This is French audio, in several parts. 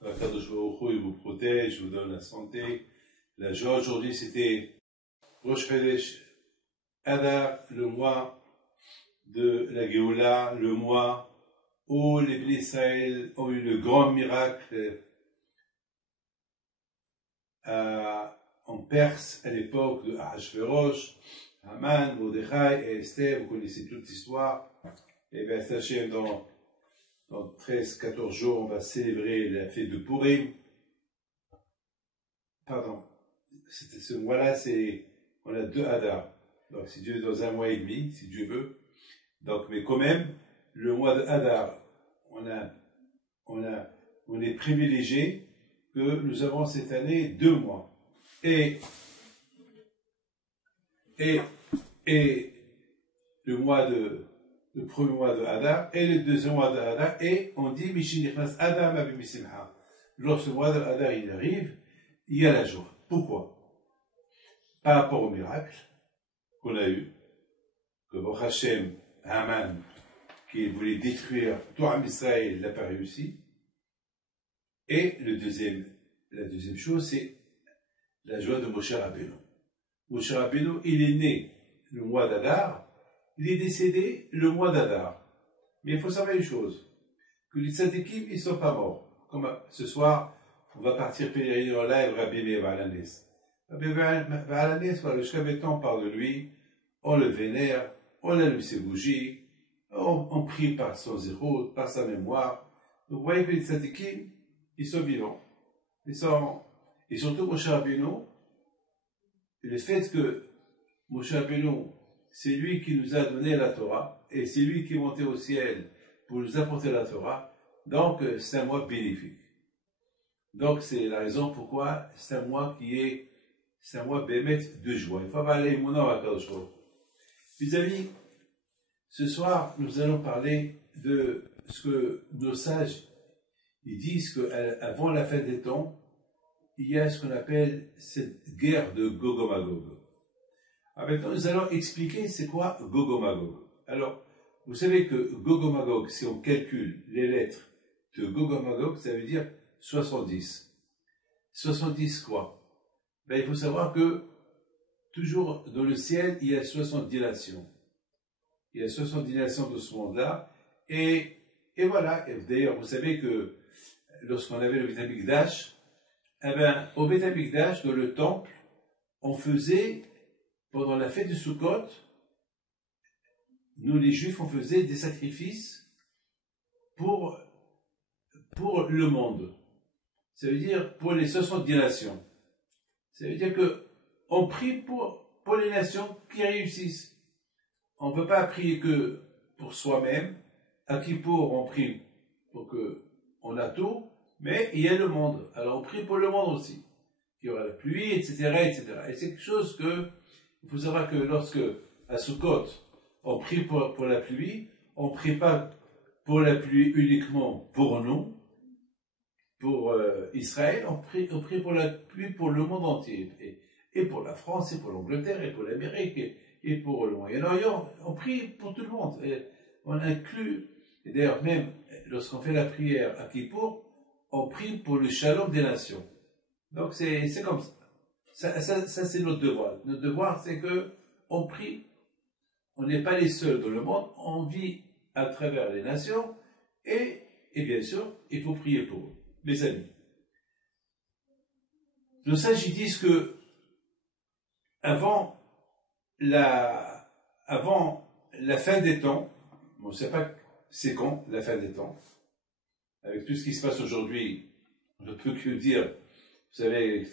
Akadosh Baruch Hu, il vous protège, vous donne la santé, la joie. Aujourd'hui, c'était Rosh Chodesh Adar, le mois de la Géoula, le mois où les Bnei Israël ont eu le grand miracle en Perse à l'époque de Ahashverosh, Haman, Mordechai et Esther. Vous connaissez toute l'histoire. Et bien, sachez, dans 13-14 jours, on va célébrer la fête de Purim. Pardon, ce mois-là, on a 2 Hadar. Donc, si Dieu veut, dans un mois et demi, si Dieu veut. Donc, mais quand même, le mois de Hadar, on est privilégié que nous avons cette année 2 mois. Et le premier mois de Hadar et le deuxième mois de Hadar, et on dit Mishinichnas Adam Abimisimha. Lorsque le mois de Hadar il arrive, il y a la joie. Pourquoi? Par rapport au miracle qu'on a eu, que Baruch Hashem, Haman, qui voulait détruire tout Israël, n'a pas réussi. Et la deuxième chose, c'est la joie de Moshe Rabbeinu. Moshe Rabbeinu, il est né le mois d'Adar, il est décédé le mois d'Adar. Mais il faut savoir une chose, que les tzadikim, ils ne sont pas morts. Comme ce soir, on va partir pèleriner en live Rabbi Meir Baalanes. Rabbi Meir Baalanes, voilà, jusqu'à maintenant on parle de lui, on le vénère, on allume ses bougies, on prie par son zéro, par sa mémoire. Donc vous voyez que les tzadikim, ils sont vivants. Et surtout Moshe Rabbeinu, le fait que Moshe Rabbeinu, c'est lui qui nous a donné la Torah, et c'est lui qui est monté au ciel pour nous apporter la Torah, donc c'est un mois bénéfique. Donc c'est la raison pourquoi c'est un mois bémet de joie. Il faut aller mon nom à Kadosh Baruch Hu. Mes amis, ce soir, nous allons parler de ce que nos sages, ils disent qu'avant la fin des temps, il y a ce qu'on appelle cette guerre de Gog et Magog. Alors maintenant, nous allons expliquer c'est quoi Gog et Magog. Alors, vous savez que Gog et Magog, si on calcule les lettres de Gog et Magog, ça veut dire 70. 70 quoi? Ben, il faut savoir que toujours dans le ciel, il y a 70 nations. Il y a 70 nations de ce monde-là. Et voilà. D'ailleurs, vous savez que lorsqu'on avait le Beit HaMikdash, eh ben, au Beit HaMikdash, dans le temple, on faisait, pendant la fête de Sukkot, nous les Juifs, on faisait des sacrifices pour le monde. Ça veut dire pour les 70 nations. Ça veut dire que on prie pour les nations qui réussissent. On ne veut pas prier que pour soi-même. À Kippour, on prie pour qu'on a tout, mais il y a le monde. Alors on prie pour le monde aussi. Il y aura la pluie, etc., etc. Et c'est quelque chose que, il faut savoir que lorsque, à Sukkot, on prie pour la pluie, on ne prie pas pour la pluie uniquement pour nous, pour Israël, on prie pour la pluie pour le monde entier. Et pour la France, et pour l'Angleterre, et pour l'Amérique, et pour le Moyen-Orient. On prie pour tout le monde. Et on inclut, et d'ailleurs même lorsqu'on fait la prière à Kippour, on prie pour le shalom des nations. Donc c'est comme ça. Ça c'est notre devoir. Notre devoir, c'est que on prie. On n'est pas les seuls dans le monde. On vit à travers les nations. Et bien sûr, il faut prier pour eux. Mes amis. Nos sages ils disent que avant la fin des temps, on ne sait pas c'est quand la fin des temps, avec tout ce qui se passe aujourd'hui, on ne peut que dire, vous savez,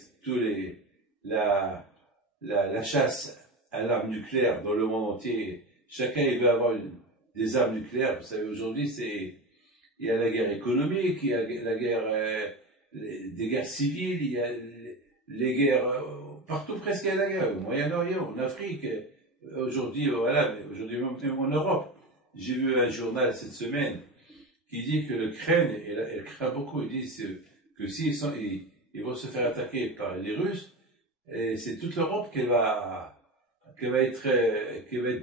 la chasse à l'arme nucléaire dans le monde entier, chacun il veut avoir des armes nucléaires. Vous savez, aujourd'hui, il y a la guerre économique, il y a la guerre, des guerres civiles, il y a les guerres, partout presque il y a la guerre, au Moyen-Orient, en Afrique, aujourd'hui, voilà, aujourd'hui même en Europe. J'ai vu un journal cette semaine qui dit que l'Ukraine, elle craint beaucoup, ils disent que ils vont se faire attaquer par les Russes, et c'est toute l'Europe qui va être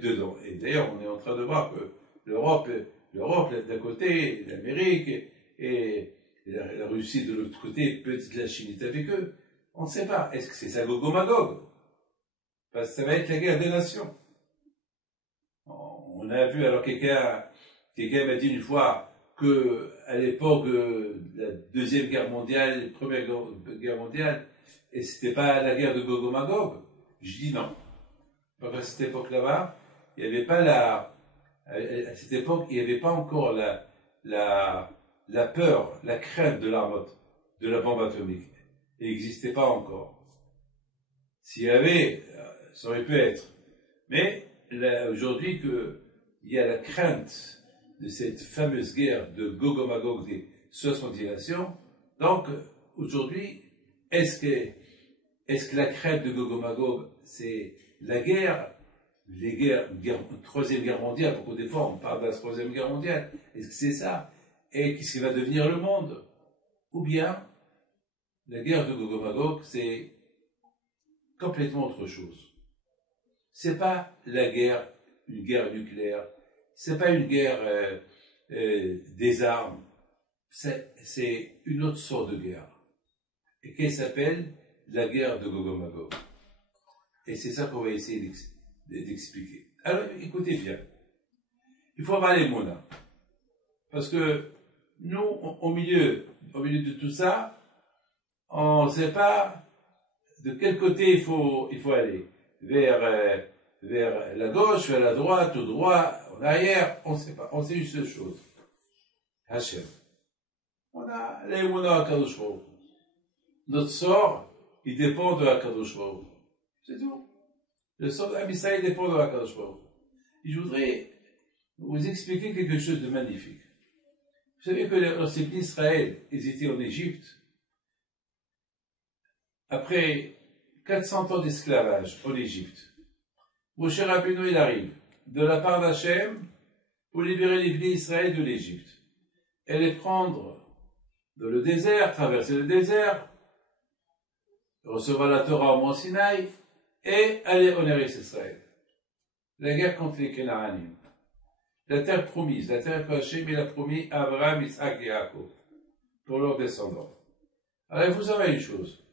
dedans. Et d'ailleurs, on est en train de voir que l'Europe, l'Europe d'un côté, l'Amérique, et la Russie de l'autre côté, peut-être la Chine est avec eux. On ne sait pas. Est-ce que c'est ça Gog-Magog? Parce que ça va être la guerre des nations. On a vu, alors quelqu'un m'a dit une fois que à l'époque de la Deuxième Guerre mondiale, Première Guerre mondiale, et c'était pas la guerre de Gog-Magog. Je dis non. Parce qu'à cette époque-là, il n'y avait pas à cette époque, il n'y avait pas encore la peur, la crainte de l'arme, de la bombe atomique. Elle n'existait pas encore. S'il y avait, ça aurait pu être. Mais aujourd'hui qu'il y a la crainte de cette fameuse guerre de Gog-Magog des 70 nations, donc aujourd'hui, est-ce que la crête de Gog-Magog, c'est la guerre, Troisième Guerre mondiale, pourquoi des fois on parle de la Troisième Guerre mondiale, est-ce que c'est ça? Et qu'est-ce qui va devenir le monde? Ou bien, la guerre de Gog-Magog, c'est complètement autre chose. C'est pas une guerre nucléaire, c'est pas une guerre des armes, c'est une autre sorte de guerre. Et qui s'appelle la guerre de Gog-Magog. Et c'est ça qu'on va essayer d'expliquer. Alors, écoutez bien. Il faut avoir les mots là. Parce que nous, au milieu de tout ça, on ne sait pas de quel côté il faut aller. Vers la gauche, vers la droite, au droit, en arrière, on ne sait pas. On sait une seule chose. Hachem. On a les mots à Kadosh Baruch Hu. Notre sort, il dépend de Akadosh Baruch Hu. C'est tout. Le sort d'Am Yisraël dépend de Akadosh Baruch Hu. Je voudrais vous expliquer quelque chose de magnifique. Vous savez que lorsque Israël étaient en Égypte, après 400 ans d'esclavage en Égypte, Moshe Rabbeinu il arrive de la part d'Hachem pour libérer les villes d'Israël de l'Égypte et les prendre dans le désert, traverser le désert, recevoir la Torah au Mont Sinaï et aller en Eretz Israël. La guerre contre les Kénaanim. La terre promise, la terre que Hachem il a promis à Abraham, Isaac et Yaakov pour leurs descendants. Alors il faut savoir une chose,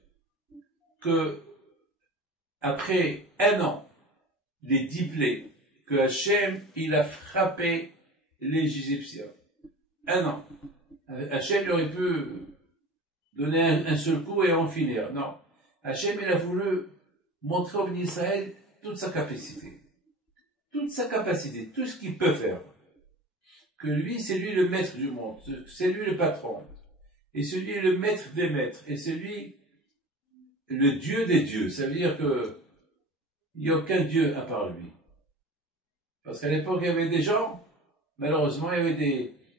que après un an, les 10 plaies que Hachem il a frappé les Égyptiens. Un an. Hachem il aurait pu donner un seul coup et en finir. Non. Hachem, il a voulu montrer au Israël toute sa capacité. Toute sa capacité, tout ce qu'il peut faire. Que lui, c'est lui le maître du monde. C'est lui le patron. Et c'est lui le maître des maîtres. Et c'est lui le Dieu des dieux. Ça veut dire que il n'y a aucun Dieu à part lui. Parce qu'à l'époque, il y avait des gens, malheureusement, il y avait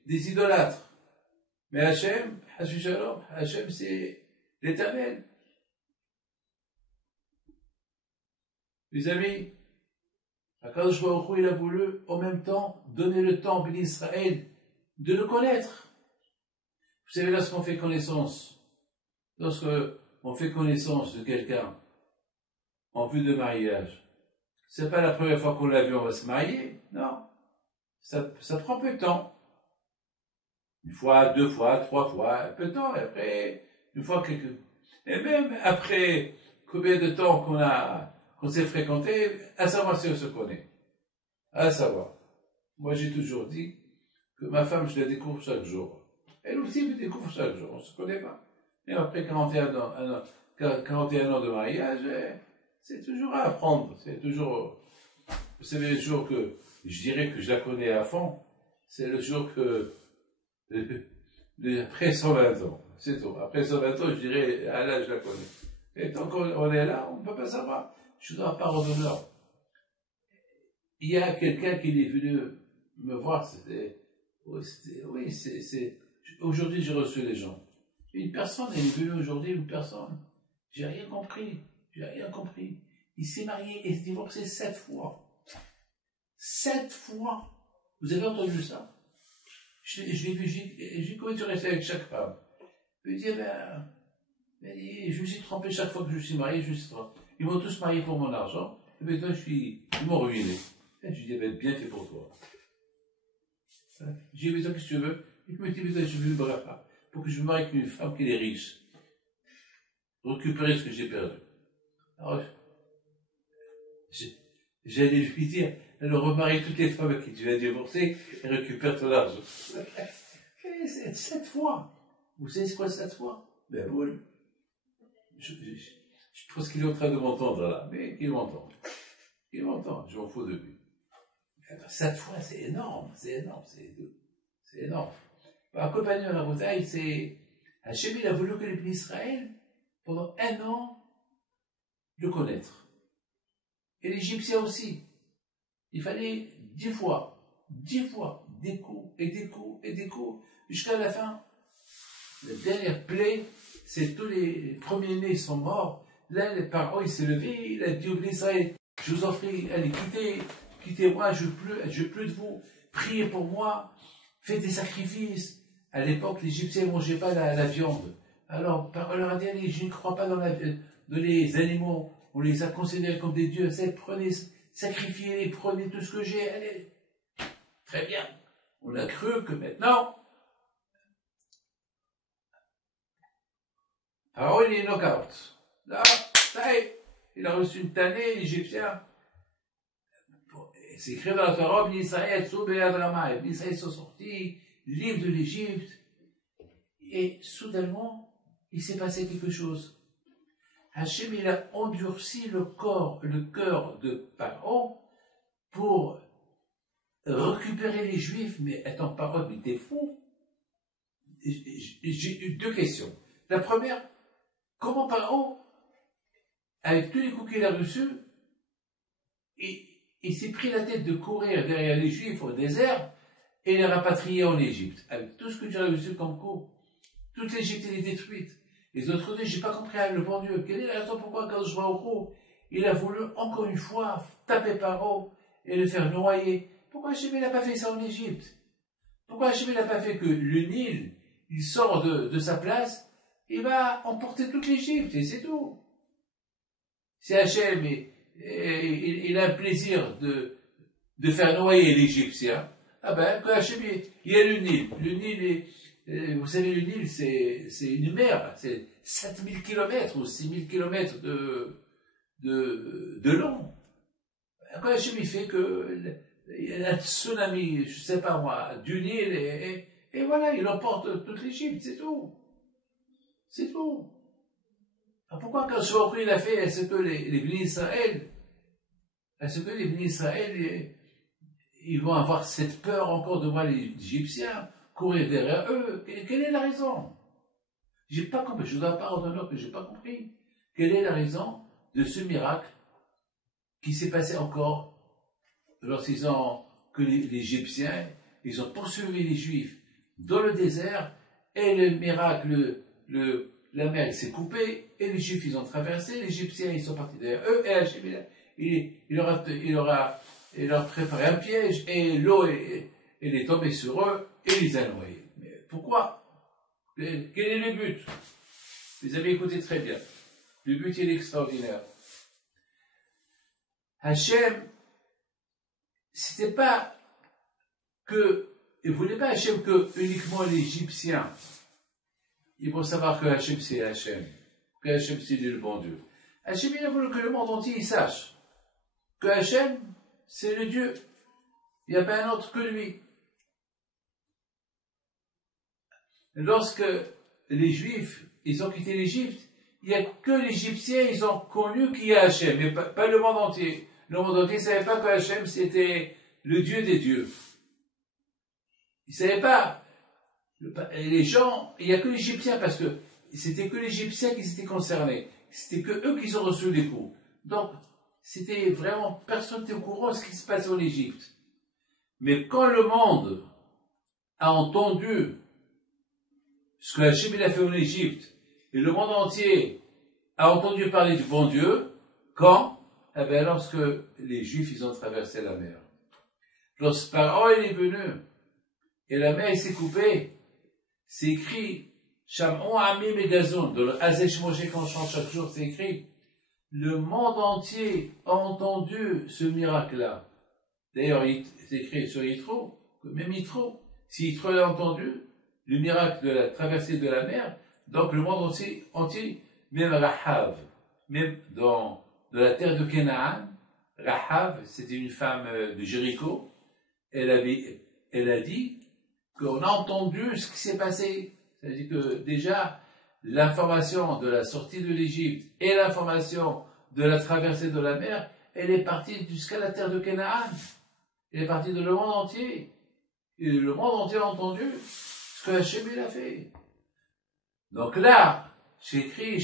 des idolâtres. Mais Hachem, Hachem, c'est l'Éternel. Les amis, Akadosh Baruch Hu, il a voulu en même temps donner le temps à Israël de le connaître. Vous savez, lorsqu'on fait connaissance de quelqu'un en vue de mariage, c'est pas la première fois qu'on l'a vu, on va se marier, non. Ça prend peu de temps. Une fois, 2 fois, 3 fois, un peu de temps, et après, une fois et même après combien de temps qu'on s'est fréquenté, à savoir si on se connaît. À savoir. Moi, j'ai toujours dit que ma femme, je la découvre chaque jour. Elle aussi me découvre chaque jour. On ne se connaît pas. Et après 41 ans de mariage, c'est toujours à apprendre. C'est toujours, vous savez, le jour que je dirais que je la connais à fond, c'est le jour que, après 120 ans. C'est tout. Après 120 ans, je dirais, ah là, je la connais. Et tant qu'on est là, on ne peut pas savoir. Je dois pas d'honneur. Il y a quelqu'un qui est venu me voir, aujourd'hui j'ai reçu les gens. Une personne, elle est venue aujourd'hui, une personne. J'ai rien compris. Il s'est marié et s'est divorcé 7 fois. 7 fois. Vous avez entendu ça? Je l'ai vu, j'ai comment tu restes avec chaque femme. Je lui dis, je me suis trompé chaque fois que je suis marié, je me suis trompé. Ils m'ont tous marié pour mon argent, et maintenant ils m'ont ruiné. Et je dis, bien fait pour toi. J'ai dit, qu'est-ce que tu veux? Il me dit, je veux une bracha, pour que je me marie avec une femme qui est riche. Récupérer ce que j'ai perdu. Alors, j'allais lui dire, alors remarie toutes les femmes avec qui tu vas divorcer et récupère ton argent. C'est 7 fois. Vous savez ce quoi 7 fois? Ben oui. Je pense qu'il est en train de m'entendre là, mais qu'il m'entend. Il m'entend, je m'en fous de lui. 7 fois, c'est énorme, c'est énorme. Accompagner la bataille, c'est. Hachem, il a voulu que les pays d'Israël, pendant 1 an, le connaître. Et l'Égyptien aussi. Il fallait 10 fois, des coups, et des coups, et des coups, jusqu'à la fin. La dernière plaie, c'est tous les premiers-nés sont morts. Là, le pharaon, il s'est levé, il a dit au Israël, je vous en prie, allez, quittez-moi, je veux plus de vous, priez pour moi, faites des sacrifices. À l'époque, les Égyptiens ne mangeaient pas la viande. Alors, on leur a dit, allez, je ne crois pas dans les animaux, on les a considérés comme des dieux, prenez, sacrifiez-les, prenez tout ce que j'ai, allez. Très bien. On a cru que maintenant, Pharaon, il est knock-out. Là, ça y est, il a reçu une tannée, l'Égyptien. C'est écrit dans la Torah, Israël sont sortis, livre de l'Égypte, et soudainement, il s'est passé quelque chose. Hachem, il a endurci le cœur de Pharaon pour récupérer les Juifs. Mais attends, Pharaon, mais t'es fou? J'ai eu 2 questions. La première, comment Pharaon, avec tous les coups qu'il a reçus, il s'est pris la tête de courir derrière les Juifs au désert et les rapatrier en Égypte. Avec tout ce que tu as reçu comme coup, toute l'Égypte est détruite. Les autres côtés, j'ai pas compris, le bon Dieu. Quelle est la raison pourquoi, quand je vois au gros, il a voulu encore une fois taper Pharaon et le faire noyer? Pourquoi Hachem n'a pas fait ça en Égypte? Pourquoi Hachem n'a pas fait que le Nil, il sort de sa place, il va emporter toute l'Égypte, et c'est tout. Si Hachem, il a un plaisir de faire noyer l'Égyptien, ah ben, quand Hachem, il y a le Nil. Le Nil vous savez, le Nil, c'est une mer, c'est 7000 km ou 6000 km de long. Quand Hachem, il fait il y a un tsunami, je sais pas moi, du Nil, et voilà, il emporte toute l'Égypte, c'est tout. C'est tout. Alors pourquoi quand Shorri il a fait, est-ce que les Bnei Israël, ils vont avoir cette peur encore de voir les Égyptiens courir derrière eux? Quelle est la raison? J'ai pas compris, je vous en parle d'un autre que j'ai pas compris. Quelle est la raison de ce miracle qui s'est passé encore que les Égyptiens, ils ont poursuivi les Juifs dans le désert, et le miracle, la mer s'est coupée, et les Juifs ils ont traversé, les Égyptiens ils sont partis derrière eux, et Hachem il leur a préparé un piège, et l'eau elle est tombée sur eux, et ils les a noyés. Mais pourquoi? Quel est le but? Vous avez écouté très bien. Le but il est extraordinaire. Hachem, c'était pas il voulait pas Hachem que uniquement les Égyptiens, ils vont savoir que Hachem c'est Hachem, que Hachem c'est le bon Dieu. Hachem il a voulu que le monde entier il sache que Hachem c'est le Dieu. Il n'y a pas un autre que lui. Lorsque les Juifs, ils ont quitté l'Égypte, il n'y a que les Égyptiens, ils ont connu qu'il y a Hachem, mais pas le monde entier. Le monde entier ne savait pas que Hachem c'était le Dieu des dieux. Ils ne savaient pas. Les gens, il n'y a que les Égyptiens, parce que c'était que les Égyptiens qui s'étaient concernés. C'était que eux qui ont reçu les coups. Donc, c'était vraiment, personne n'était au courant de ce qui se passait en Égypte. Mais quand le monde a entendu ce que Hachem a fait en Égypte, et le monde entier a entendu parler du bon Dieu, quand? Eh bien, lorsque les Juifs, ils ont traversé la mer. Lorsque Pharaon est venu, et la mer s'est coupée, c'est écrit, Shamon Amim et Gazon, dans le Azesh Moshe qu'on chante chaque jour, c'est écrit, le monde entier a entendu ce miracle-là. D'ailleurs, c'est écrit sur Yitro, que même Yitro, S'il trop entendu le miracle de la traversée de la mer, donc le monde entier, même Rahav, même dans la terre de Canaan, Rahav, c'était une femme de Jéricho, elle a dit qu'on a entendu ce qui s'est passé. C'est-à-dire que déjà, l'information de la sortie de l'Égypte et l'information de la traversée de la mer, elle est partie jusqu'à la terre de Canaan. Elle est partie de le monde entier. Et le monde entier a entendu ce que Hachem il a fait. Donc là, j'ai écrit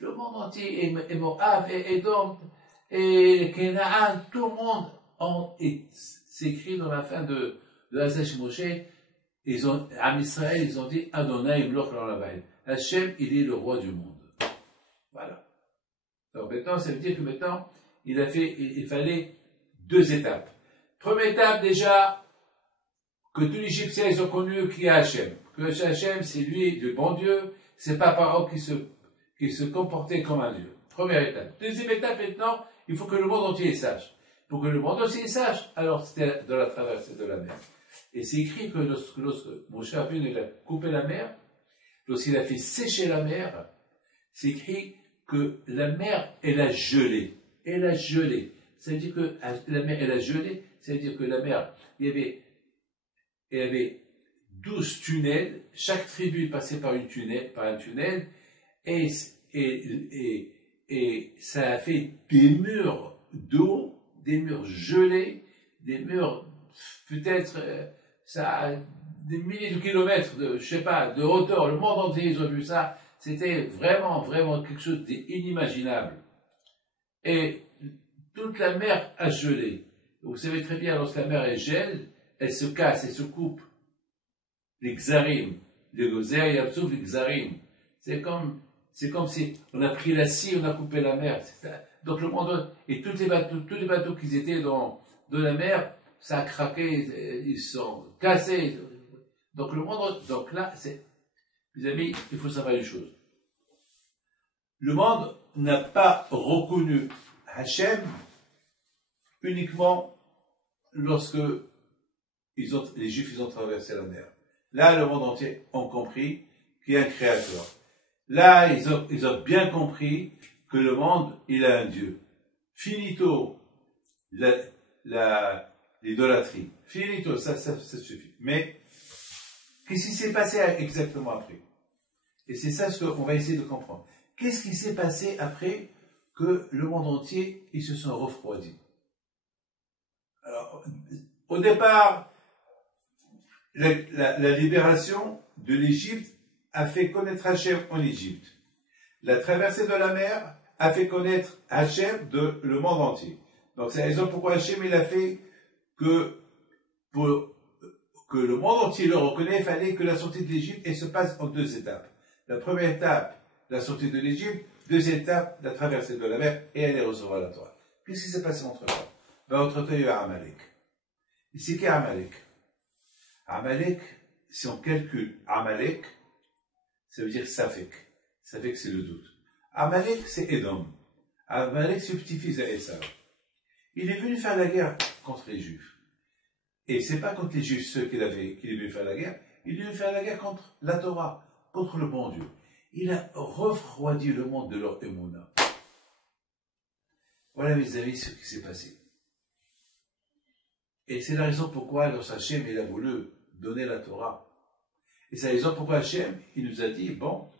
le monde entier, et Moab, et Edom, et Canaan, tout le monde c'est écrit dans la fin de Hazash Moshe, en Israël, ils ont dit Adonai Mloch L'Olam. Hachem, il est le roi du monde. Voilà. Donc maintenant, ça veut dire que maintenant, il fallait 2 étapes. Première étape, déjà, que tous les Égyptiens, ils ont connu qui est Hachem. Que Hachem, c'est lui, le bon Dieu, c'est pas Pharaon qui se comportait comme un Dieu. Première étape. Deuxième étape, maintenant, il faut que le monde entier sache. Pour que le monde entier sache, alors c'était dans la traversée de la mer. Et c'est écrit que lorsque Moshe Rabbeinu il a coupé la mer, lorsqu'il a fait sécher la mer, c'est écrit que la mer, elle a gelé. Elle a gelé. Ça veut dire que la mer, elle a gelé. Ça veut dire que la mer, il y avait 12 tunnels. Chaque tribu passait par un tunnel. Et ça a fait des murs d'eau, des murs gelés, des murs, peut-être, ça a des milliers de kilomètres de hauteur. Le monde entier, ils ont vu ça. C'était vraiment, vraiment quelque chose d'inimaginable. Et toute la mer a gelé. Vous savez très bien, lorsque la mer elle gèle, elle se casse, elle se coupe. Les Xarim, les Gozer, Yapsouf, les Xarim. C'est comme si on a pris la scie, on a coupé la mer. Donc le monde, et tous les bateaux qui étaient dans la mer, ça a craqué, ils sont cassés. Donc le monde, donc là, mes amis, il faut savoir une chose. Le monde n'a pas reconnu Hachem uniquement lorsque les Juifs ont traversé la mer. Là, le monde entier a compris qu'il y a un créateur. Là, ils ont bien compris que le monde, il a un Dieu. Finito l'idolâtrie. Finito, ça suffit. Mais, qu'est-ce qui s'est passé exactement après? Et c'est ça ce qu'on va essayer de comprendre. Qu'est-ce qui s'est passé après que le monde entier, ils se sont refroidis? Alors, au départ, la libération de l'Égypte a fait connaître Hachem en Égypte. La traversée de la mer a fait connaître Hachem le monde entier. Donc c'est la raison pourquoi Hachem il a fait que pour que le monde entier le reconnaisse, il fallait que la sortie de l'Égypte se passe en 2 étapes. La première étape, la sortie de l'Égypte. Deuxième étape, la traversée de la mer et aller recevoir la Torah. Qu'est-ce qui s'est passé entre-temps? Entre-temps, il y a Amalek. Et c'est qui Amalek? Amalek, si on calcule Amalek, ça veut dire Safek. Safek, c'est le doute. Amalek, c'est Edom. Amalek, c'est le petit-fils d'Esav. Il est venu faire la guerre contre les Juifs. Et c'est pas contre les Juifs ceux qu'il est venu faire la guerre. Il est venu faire la guerre contre la Torah, contre le bon Dieu. Il a refroidi le monde de leur émouna. Voilà, mes amis, ce qui s'est passé. Et c'est la raison pourquoi, lorsque Hachem, il a voulu donner la Torah. Et c'est la raison pourquoi Hachem, il nous a dit, bon,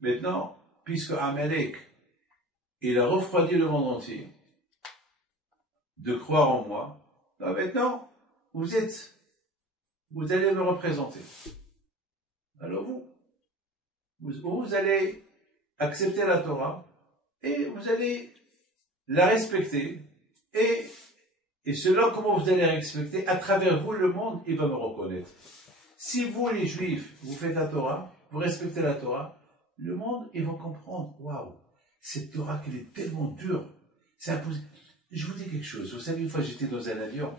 maintenant, puisque Amalek, il a refroidi le monde entier, de croire en moi, donc maintenant, vous allez me représenter. Alors vous allez accepter la Torah, et vous allez la respecter, et selon comment vous allez la respecter, à travers vous, le monde, il va me reconnaître. Si vous, les Juifs, vous faites la Torah, vous respectez la Torah, le monde, ils vont comprendre, waouh, cette Torah qui est tellement dure, c'est impossible. Je vous dis quelque chose, vous savez, une fois j'étais dans un avion,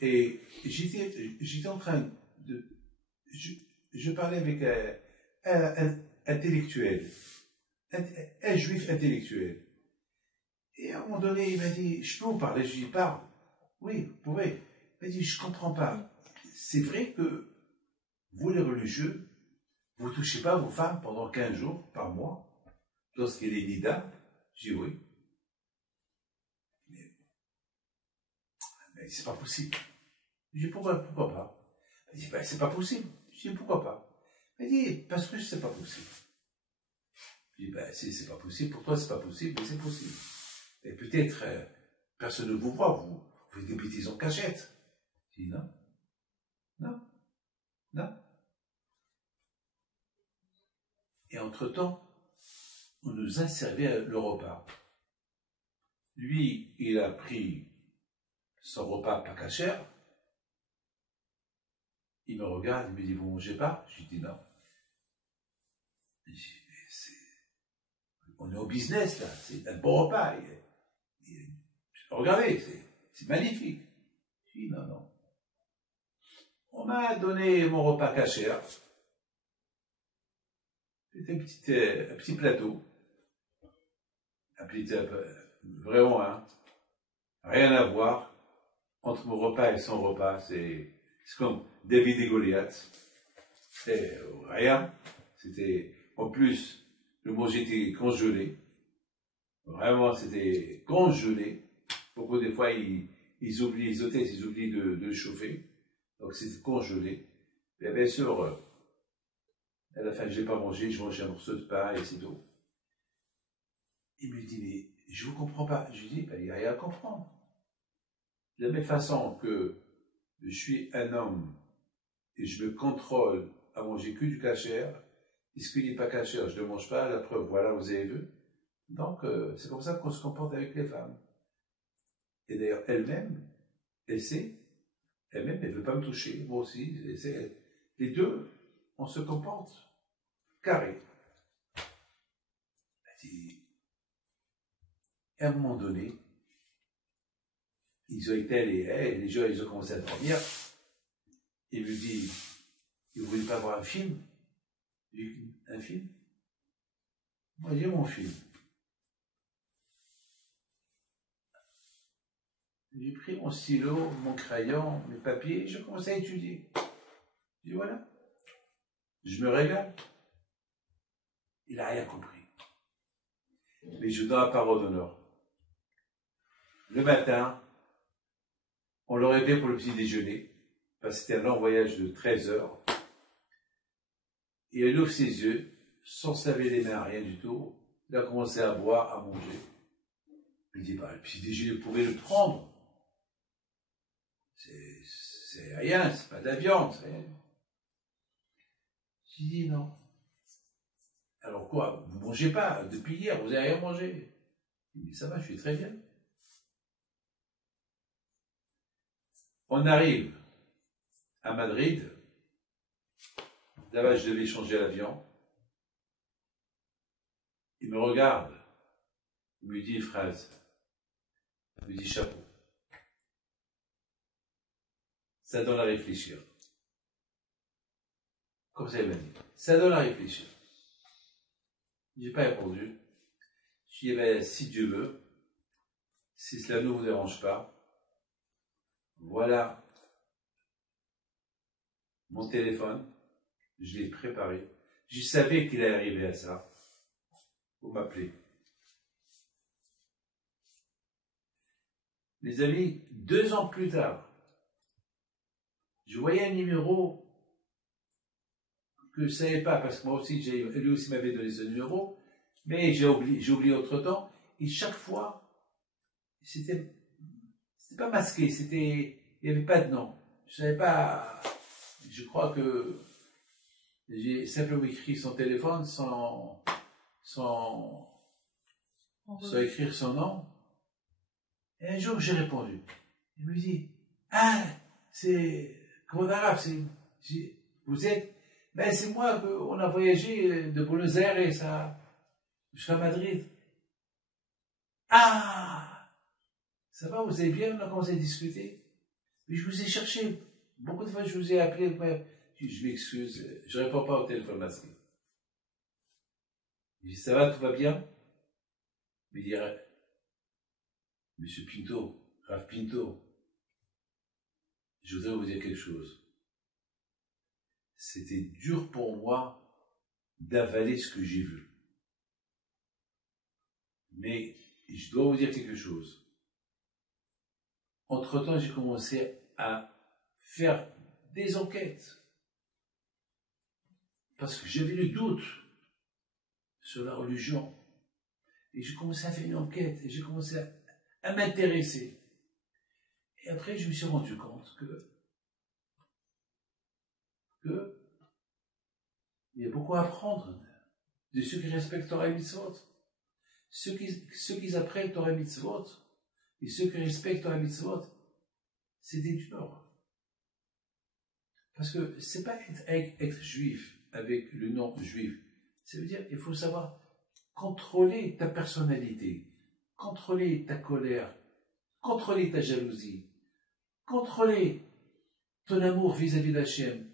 et j'étais en train de... Je parlais avec un intellectuel, un juif intellectuel. Et à un moment donné, il m'a dit, je peux vous parler? Je lui ai dit, parle. Oui, vous pouvez. Il m'a dit, je comprends pas. C'est vrai que vous, les religieux, vous touchez pas vos femmes pendant 15 jours par mois, lorsqu'il est nida? J'ai dit oui. Mais c'est pas possible. Je dis pourquoi pas? Il dit, ben, c'est pas possible. Je dis pourquoi pas? Il dit, parce que c'est pas possible. Je dis, ben, si c'est pas possible, pour toi c'est pas possible, mais c'est possible. Et peut-être, personne ne vous voit, vous faites des bêtises en cachette. Je dis, non, non, non. Et entre-temps, on nous a servi le repas. Lui, il a pris son repas pas cachère. Il me regarde, il me dit, vous mangez pas? Je lui dis non. On est au business là, c'est un bon repas. Regardez, c'est magnifique. Je dis non, non. On m'a donné mon repas cachère. C'était un petit plateau. Vraiment, hein, rien à voir entre mon repas et son repas. C'est comme David et Goliath. C'était rien. C'était, en plus, le manger était congelé. Vraiment, c'était congelé. Beaucoup des fois, les hôtesses, ils oublient de le chauffer. Donc, c'était congelé. Et bien sûr, à la fin, je n'ai pas mangé, je mangeais un morceau de pain et c'est tout. Il me dit, mais je ne vous comprends pas. Je lui dis, ben, il n'y a rien à comprendre. De la même façon que je suis un homme et je me contrôle à manger que du cachère, et ce qui n'est pas cachère, je ne le mange pas, la preuve, voilà, vous avez vu. Donc, c'est comme ça qu'on se comporte avec les femmes. Et d'ailleurs, elle-même, elle sait, elle-même, elle ne veut pas me toucher, moi aussi, les deux, on se comporte carré. Et à un moment donné, ils ont été allés, les gens, ils ont commencé à dormir. Il me dit, vous ne voulez pas voir un film? J'ai dit, un film? Moi, j'ai mon film. J'ai pris mon stylo, mon crayon, mes papiers, et je commençais à étudier. Je dis, voilà, je me régale. Il n'a rien compris. Mais je donne la parole d'honneur. Le matin, on l'aurait fait pour le petit déjeuner, parce que c'était un long voyage de 13 heures. Et il ouvre ses yeux, sans se laver les mains, rien du tout. Il a commencé à boire, à manger. Il dit, bah, le petit déjeuner, vous pouvez le prendre. C'est rien, c'est pas de la viande, c'est rien. J'ai dit non. Alors quoi, vous mangez pas, depuis hier, vous n'avez rien mangé. Il dit, ça va, je suis très bien. On arrive à Madrid. Là-bas, je devais changer l'avion. Il me regarde. Il me dit une phrase. Il me dit chapeau. Ça donne à réfléchir. Comme ça, il m'a dit. Ça donne à réfléchir. Je n'ai pas répondu. Je lui ai dit, ben, si Dieu veut, si cela ne vous dérange pas, voilà mon téléphone. Je l'ai préparé. Je savais qu'il allait arriver à ça. Vous m'appelez. Les amis, 2 ans plus tard, je voyais un numéro que je ne savais pas, parce que moi aussi, lui aussi m'avait donné ce numéro, mais j'ai oublié entre-temps, et chaque fois, c'était pas masqué, il n'y avait pas de nom. Je savais pas, je crois que j'ai simplement écrit son téléphone sans écrire son nom. Et un jour, j'ai répondu. Il me dit, ah, c'est, comment arabe, vous êtes, ben c'est moi, on a voyagé de Buenos Aires jusqu'à Madrid. Ah, ça va, vous allez bien, on a commencé à discuter. Mais je vous ai cherché, beaucoup de fois je vous ai appelé, je m'excuse, je ne réponds pas au téléphone masqué. Je dis, ça va, tout va bien? Il me dit, Monsieur Pinto, Rav Pinto, je voudrais vous dire quelque chose. C'était dur pour moi d'avaler ce que j'ai vu. Mais je dois vous dire quelque chose. Entre-temps, j'ai commencé à faire des enquêtes. Parce que j'avais le doute sur la religion. Et j'ai commencé à faire une enquête. Et j'ai commencé à m'intéresser. Et après, je me suis rendu compte que il y a beaucoup à apprendre de ceux qui respectent Torah et Mitzvot. Ceux qui apprennent Torah et Mitzvot, et ceux qui respectent Torah et Mitzvot, c'est des durs. Parce que c'est pas être juif avec le nom juif. Ça veut dire qu'il faut savoir contrôler ta personnalité, contrôler ta colère, contrôler ta jalousie, contrôler ton amour vis-à-vis d'Hachem,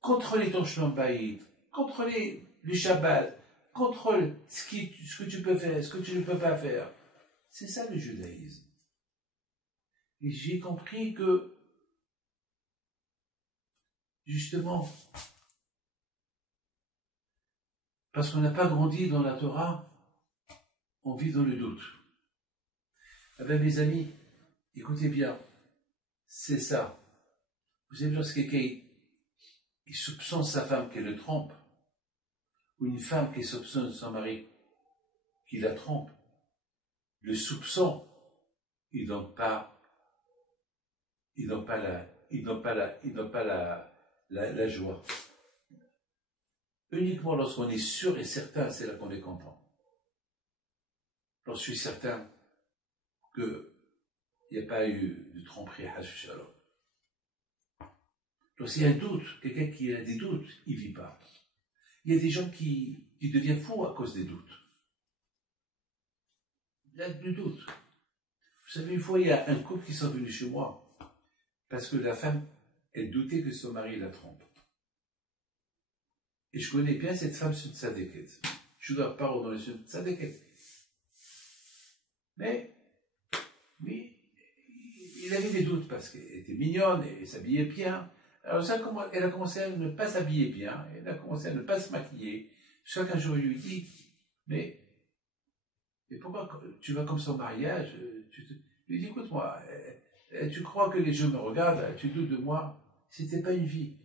contrôler ton shalom bayit, contrôler le Shabbat, contrôle ce que tu peux faire, ce que tu ne peux pas faire. C'est ça le judaïsme. Et j'ai compris que, justement, parce qu'on n'a pas grandi dans la Torah, on vit dans le doute. Eh bien, mes amis, écoutez bien, c'est ça. Vous savez, lorsque quelqu'un il soupçonne sa femme qu'elle le trompe, ou une femme qui soupçonne son mari qui la trompe, le soupçon, il donne pas la joie. Uniquement lorsqu'on est sûr et certain, c'est là qu'on est content. Alors, je suis certain qu'il n'y a pas eu de tromperie à Shalom. Lorsqu'il y a un doute, quelqu'un qui a des doutes, il ne vit pas. Il y a des gens qui deviennent fous à cause des doutes. Il y a du doute. Vous savez, une fois, il y a un couple qui sont venus chez moi parce que la femme, elle doutait que son mari la trompe. Et je connais bien cette femme sur sa déquête. Je ne dois pas redonner sur sa déquête. Mais, oui, il avait des doutes parce qu'elle était mignonne et s'habillait bien. Alors ça, elle a commencé à ne pas s'habiller bien, elle a commencé à ne pas se maquiller. Jusqu'à qu'un jour, je lui dis, mais pourquoi tu vas comme son mariage Je lui dis, écoute-moi, tu crois que les gens me regardent, tu doutes de moi, c'était pas une vie.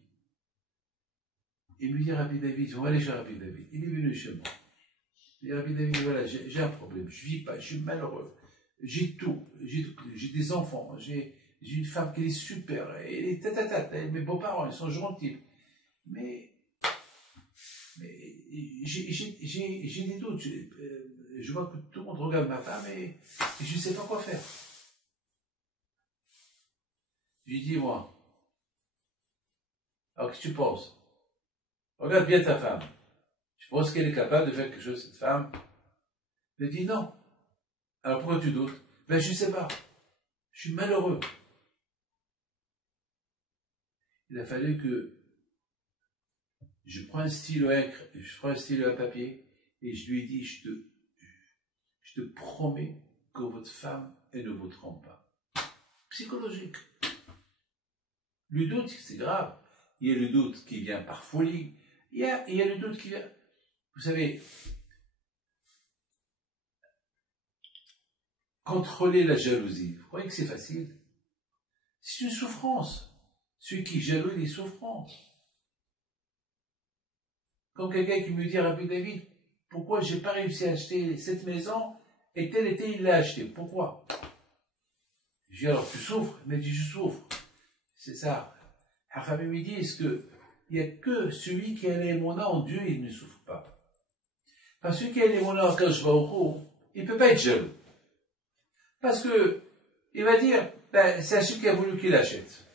Il me dit, Rabbi David, on va aller chez Rabbi David. Il est venu chez moi. Il dit, Rabbi David, voilà, j'ai un problème, je vis pas, je suis malheureux. J'ai tout, j'ai des enfants, j'ai une femme qui est super, et mes beaux-parents, ils sont gentils. Mais j'ai des doutes. Je vois que tout le monde regarde ma femme et je ne sais pas quoi faire. Je lui dis, moi, alors qu'est-ce que tu penses? Regarde bien ta femme. Tu penses qu'elle est capable de faire quelque chose, cette femme? Elle dit non. Alors pourquoi tu doutes? Ben je ne sais pas. Je suis malheureux. Il a fallu que je prends un stylo à encre, je prends un stylo à papier et je lui ai dit, je te promets que votre femme, elle ne vous trompe pas. Psychologique. Le doute, c'est grave. Il y a le doute qui vient par folie. Il y a le doute qui vient... Vous savez, contrôler la jalousie, vous croyez que c'est facile? C'est une souffrance. Celui qui est jaloux, il est souffrant. Comme quelqu'un qui me dit, Rabbi David, pourquoi j'ai pas réussi à acheter cette maison et tel été il l'a acheté? Pourquoi? Je dis, alors tu souffres? Il m'a dit, je souffre. C'est ça. Hachamim me dit, est-ce que il n'y a que celui qui a l'émona en Dieu, il ne souffre pas. Parce que celui qui a l'émona en Kadosh Baruch Hu, il ne peut pas être jaloux. Parce que, il va dire, ben, c'est Hachem qui a voulu qu'il achète.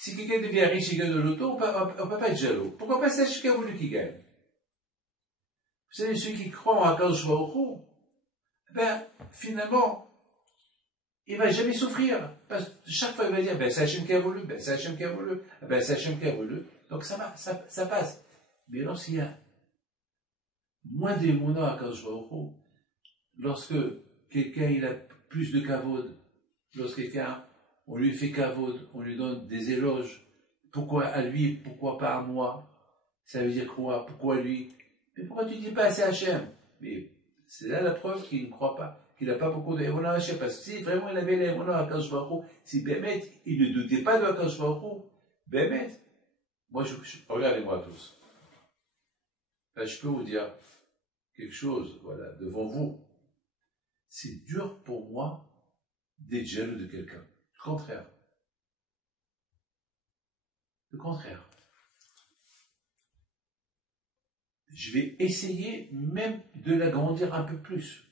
Si quelqu'un devient riche et gagne de l'auto, on ne peut pas être jaloux. Pourquoi pas c'est Hachem qui a voulu qu'il gagne? Vous savez, ceux qui croient en Kadosh Baruch Hu, ben, finalement, il ne va jamais souffrir. Parce que chaque fois, il va dire, ben, c'est Hachem qui a voulu, ben, c'est Hachem qui a voulu, ben, c'est Hachem qui a voulu. Donc, ça passe. Mais lorsqu'il y a moins d'émouna à Kadosh Baruch Hu, lorsque quelqu'un, plus de kavod. Lorsque quelqu'un, on lui fait kavod, on lui donne des éloges. Pourquoi à lui, pourquoi pas à moi? Ça veut dire quoi? Pourquoi lui? Mais pourquoi tu dis pas c'est Hachem? Mais c'est là la preuve qu'il ne croit pas, qu'il n'a pas beaucoup d'émona Hachem. Parce que si vraiment il avait l'émona à Akadosh Baruch Hu, si Bémet, il ne doutait pas de Akadosh Baruch Hu, Bémet, moi regardez-moi tous. Là, je peux vous dire quelque chose, voilà, devant vous. C'est dur pour moi d'être jaloux de quelqu'un. Le contraire. Le contraire. Je vais essayer même de l'agrandir un peu plus.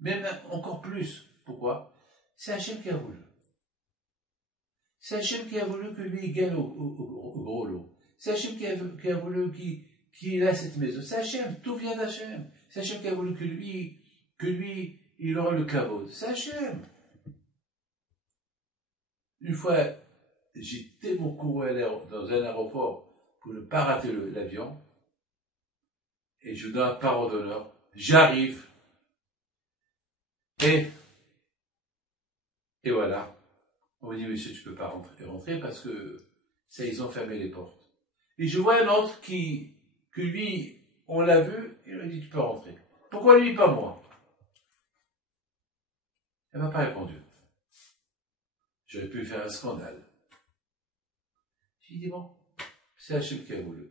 Même encore plus. Pourquoi? C'est Hachem qui a voulu. C'est Hachem qui a voulu que lui gagne au gros lot. C'est Hachem qui a voulu qu'il ait cette maison. C'est Hachem, tout vient d'Hachem. C'est Hachem qui a voulu que lui, il aura le kavod. C'est Hachem. Une fois, j'ai tellement couru dans un aéroport pour ne pas rater l'avion, et je donne la parole d'honneur, j'arrive, et voilà. On me dit, monsieur, tu peux pas rentrer parce que ça, ils ont fermé les portes. Et je vois un autre que lui, on l'a vu, il m'a dit, tu peux rentrer. Pourquoi lui, pas moi? Elle m'a pas répondu. J'aurais pu faire un scandale. J'ai dit, bon, c'est Hachem qui a voulu.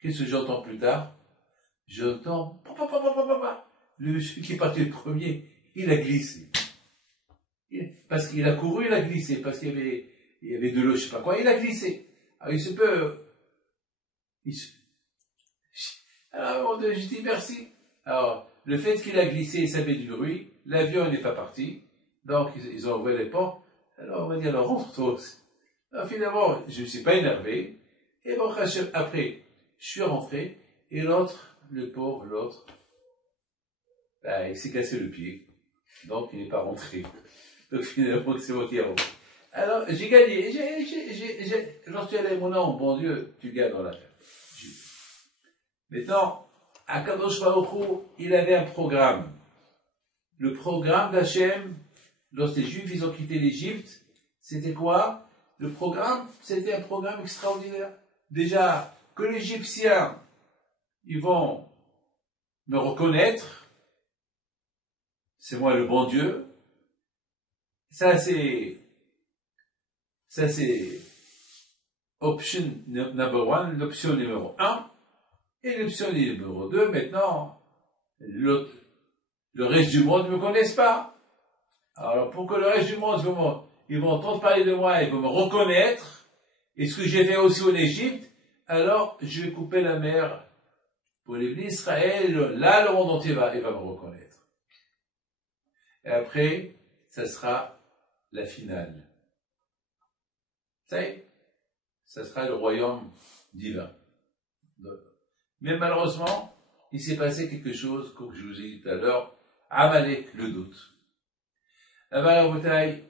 Qu'est-ce que j'entends plus tard? J'entends, le monsieur qui est parti le premier, il a glissé. Parce qu'il a couru, il a glissé. Parce qu'il y avait de l'eau, je sais pas quoi, il a glissé. Alors il se peut... Alors je dis merci. Alors, le fait qu'il a glissé, ça fait du bruit, l'avion n'est pas parti, donc ils ont ouvert les portes. Alors on m'a dit, alors rentre toi aussi. Alors finalement, je ne suis pas énervé. Et bon, après, je suis rentré, et l'autre, le pauvre, l'autre, ben, il s'est cassé le pied. Donc il n'est pas rentré. Donc finalement, c'est moi qui ai rentré. Alors, j'ai gagné. Lorsque tu as les monas, bon Dieu, tu gagnes dans l'affaire. Maintenant, Akadosh Baruch Hu, il avait un programme. Le programme d'Hachem, lorsque les Juifs ils ont quitté l'Égypte, c'était quoi? Le programme, c'était un programme extraordinaire. Déjà, que les Égyptiens, ils vont me reconnaître, c'est moi le bon Dieu. Ça c'est option number one, l'option numéro 1. Et l'option numéro 2, maintenant, le reste du monde ne me connaisse pas. Alors, pour que le reste du monde, ils vont entendre parler de moi, ils vont me reconnaître, et ce que j'ai fait aussi en Égypte, alors je vais couper la mer pour les bénis Israël, là le monde entier il va me reconnaître. Et après, ça sera la finale. Ça y est, ça sera le royaume divin. Mais malheureusement, il s'est passé quelque chose, comme je vous ai dit tout à l'heure, Amalek, le doute. Amalek,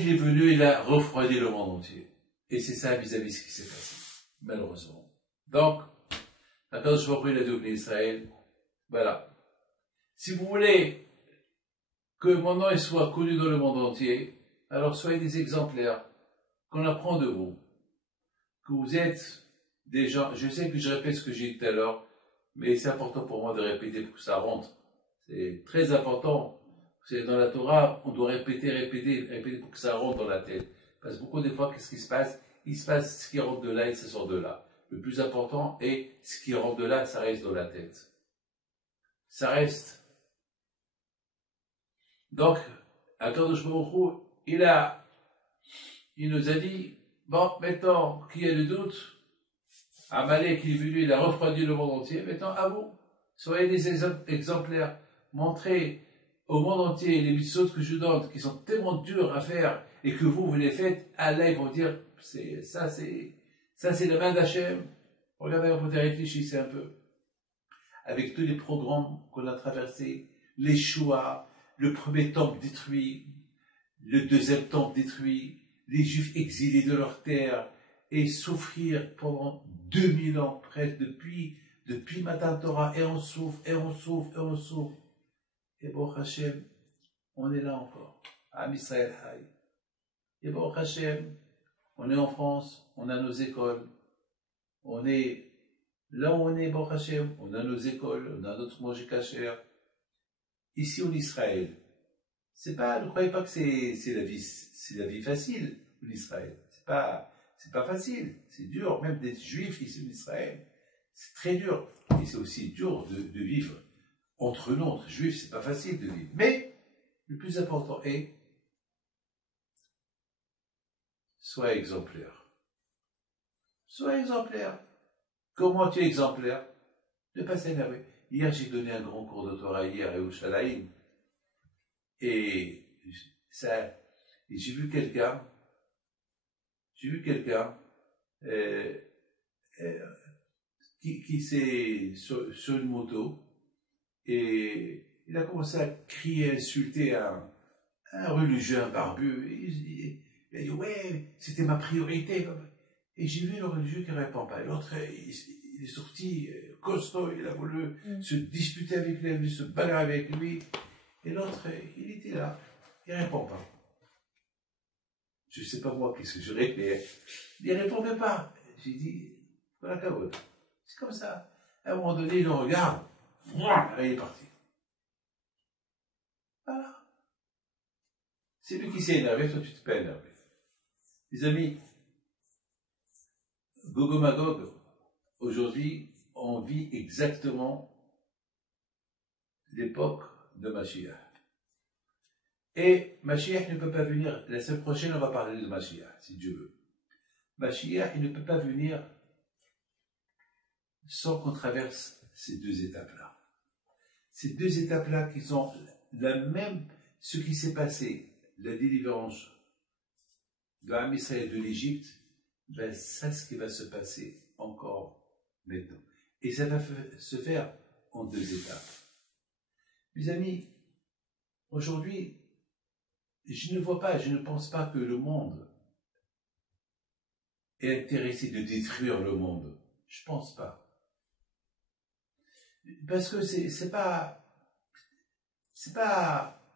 il est venu, il a refroidi le monde entier. Et c'est ça vis-à-vis ce qui s'est passé, malheureusement. Donc, Akadosh Baruch Hu, il a dit au peuple d'Israël, voilà. Si vous voulez que mon nom soit connu dans le monde entier, alors soyez des exemplaires, qu'on apprend de vous. Que vous êtes des gens, je sais que je répète ce que j'ai dit tout à l'heure, mais c'est important pour moi de répéter pour que ça rentre. C'est très important. C'est dans la Torah, on doit répéter pour que ça rentre dans la tête. Parce que beaucoup de fois, qu'est-ce qui se passe? Il se passe ce qui rentre de là et ça sort de là. Le plus important est ce qui rentre de là, ça reste dans la tête. Ça reste. Donc, Akadosh Baruch Hu, il nous a dit, bon, maintenant, qui a le doute? Amalek, il est venu, il a refroidi le monde entier. Maintenant, à vous, soyez des exemplaires. Montrez au monde entier les mitzvot que je donne, qui sont tellement durs à faire, et que vous les faites, Allah, ils vont dire, ça c'est la main d'Hachem. Regardez, vous réfléchissez un peu. Avec tous les programmes qu'on a traversés, les choix, le premier temple détruit, le deuxième temple détruit, les Juifs exilés de leur terre, et souffrir pendant 2000 ans, presque depuis depuis Matan Torah, et on souffre, et on souffre, et on souffre. Et Baruch Hashem, on est là encore. Am Israël Hay. Et Baruch Hashem, on est en France, on a nos écoles, on est là où on est, Baruch Hashem, on a nos écoles, on a notre manger kasher. Ici en Israël, c'est pas, ne croyez pas que c'est la vie facile en Israël. C'est pas facile, c'est dur, même d'être juif ici en Israël, c'est très dur. Et c'est aussi dur de vivre entre nous, entre juifs, c'est pas facile de vivre. Mais le plus important est, sois exemplaire. Sois exemplaire. Comment tu es exemplaire? Ne pas s'énerver. Hier, j'ai donné un grand cours de Torah hier à Yerushalayim. Et j'ai vu quelqu'un qui s'est sur une moto et il a commencé à crier, à insulter un religieux, un barbu. Il a dit, ouais, c'était ma priorité. Et j'ai vu le religieux qui ne répond pas. Et l'autre, il est sorti costaud, il a voulu se disputer avec lui, se bagarrer avec lui. Et l'autre, il était là, il ne répond pas. Je ne sais pas moi qu'est-ce que je réponds. Il ne répondait pas. J'ai dit, voilà cavote. C'est comme ça. À un moment donné, il le regarde, et il est parti. Voilà. C'est lui qui s'est énervé, toi tu t'es pas énervé. Les amis, Gog et Magog, aujourd'hui, on vit exactement l'époque de Mashiach. Et Mashiach ne peut pas venir, la semaine prochaine on va parler de Mashiach, si Dieu veut. Mashiach, il ne peut pas venir sans qu'on traverse ces deux étapes-là. Ces deux étapes-là qui sont la même, ce qui s'est passé, la délivrance de l'Am Israël de l'Égypte, ben c'est ce qui va se passer encore maintenant. Et ça va se faire en deux étapes. Mes amis, aujourd'hui, je ne pense pas que le monde est intéressé de détruire le monde. Je pense pas. Parce que c'est pas,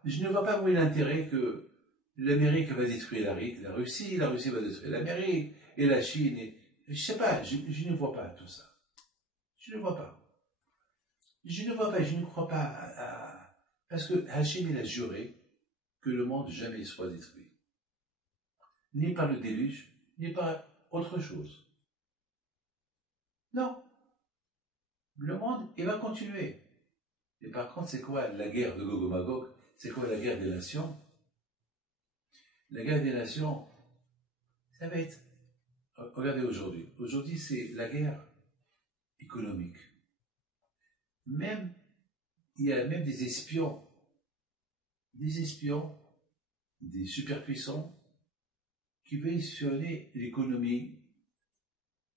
je ne vois pas où est l'intérêt que l'Amérique va détruire la Russie va détruire l'Amérique, et la Chine, je sais pas, je ne vois pas tout ça. Je ne vois pas. Je ne crois pas parce que Hachem, il a juré que le monde jamais ne soit détruit. Ni par le déluge, ni par autre chose. Non. Le monde, il va continuer. Et par contre, c'est quoi la guerre de Gog et Magog? C'est quoi la guerre des nations? La guerre des nations, ça va être... Regardez aujourd'hui. Aujourd'hui, c'est la guerre économique. Il y a même des espions, des superpuissants, qui veulent espionner l'économie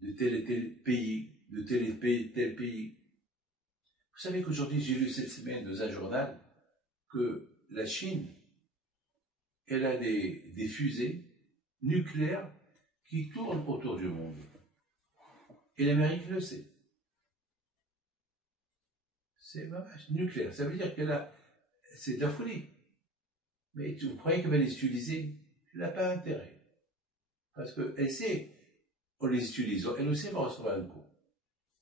de tel et tel pays, de tel et tel pays. Vous savez qu'aujourd'hui, j'ai lu cette semaine dans un journal que la Chine, elle a des fusées nucléaires qui tournent autour du monde. Et l'Amérique le sait. C'est nucléaire. Ça veut dire c'est de la folie. Mais vous croyez qu'elle va les utiliser? Elle n'a pas intérêt. Parce qu'elle sait, en les utilisant, elle aussi va recevoir un coup.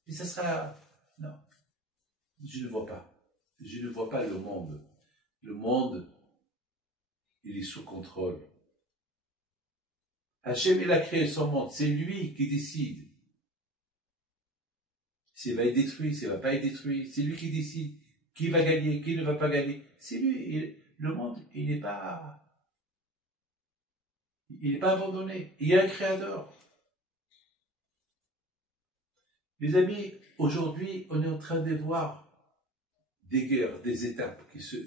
Et ça sera... Non. Je ne vois pas. Je ne vois pas le monde. Le monde, il est sous contrôle. Hachem, il a créé son monde. C'est lui qui décide s'il va être détruit, s'il ne va pas être détruit. C'est lui qui décide qui va gagner, qui ne va pas gagner. C'est lui. Le monde, il n'est pas abandonné. Il y a un créateur. Mes amis, aujourd'hui, on est en train de voir des guerres, des étapes qui se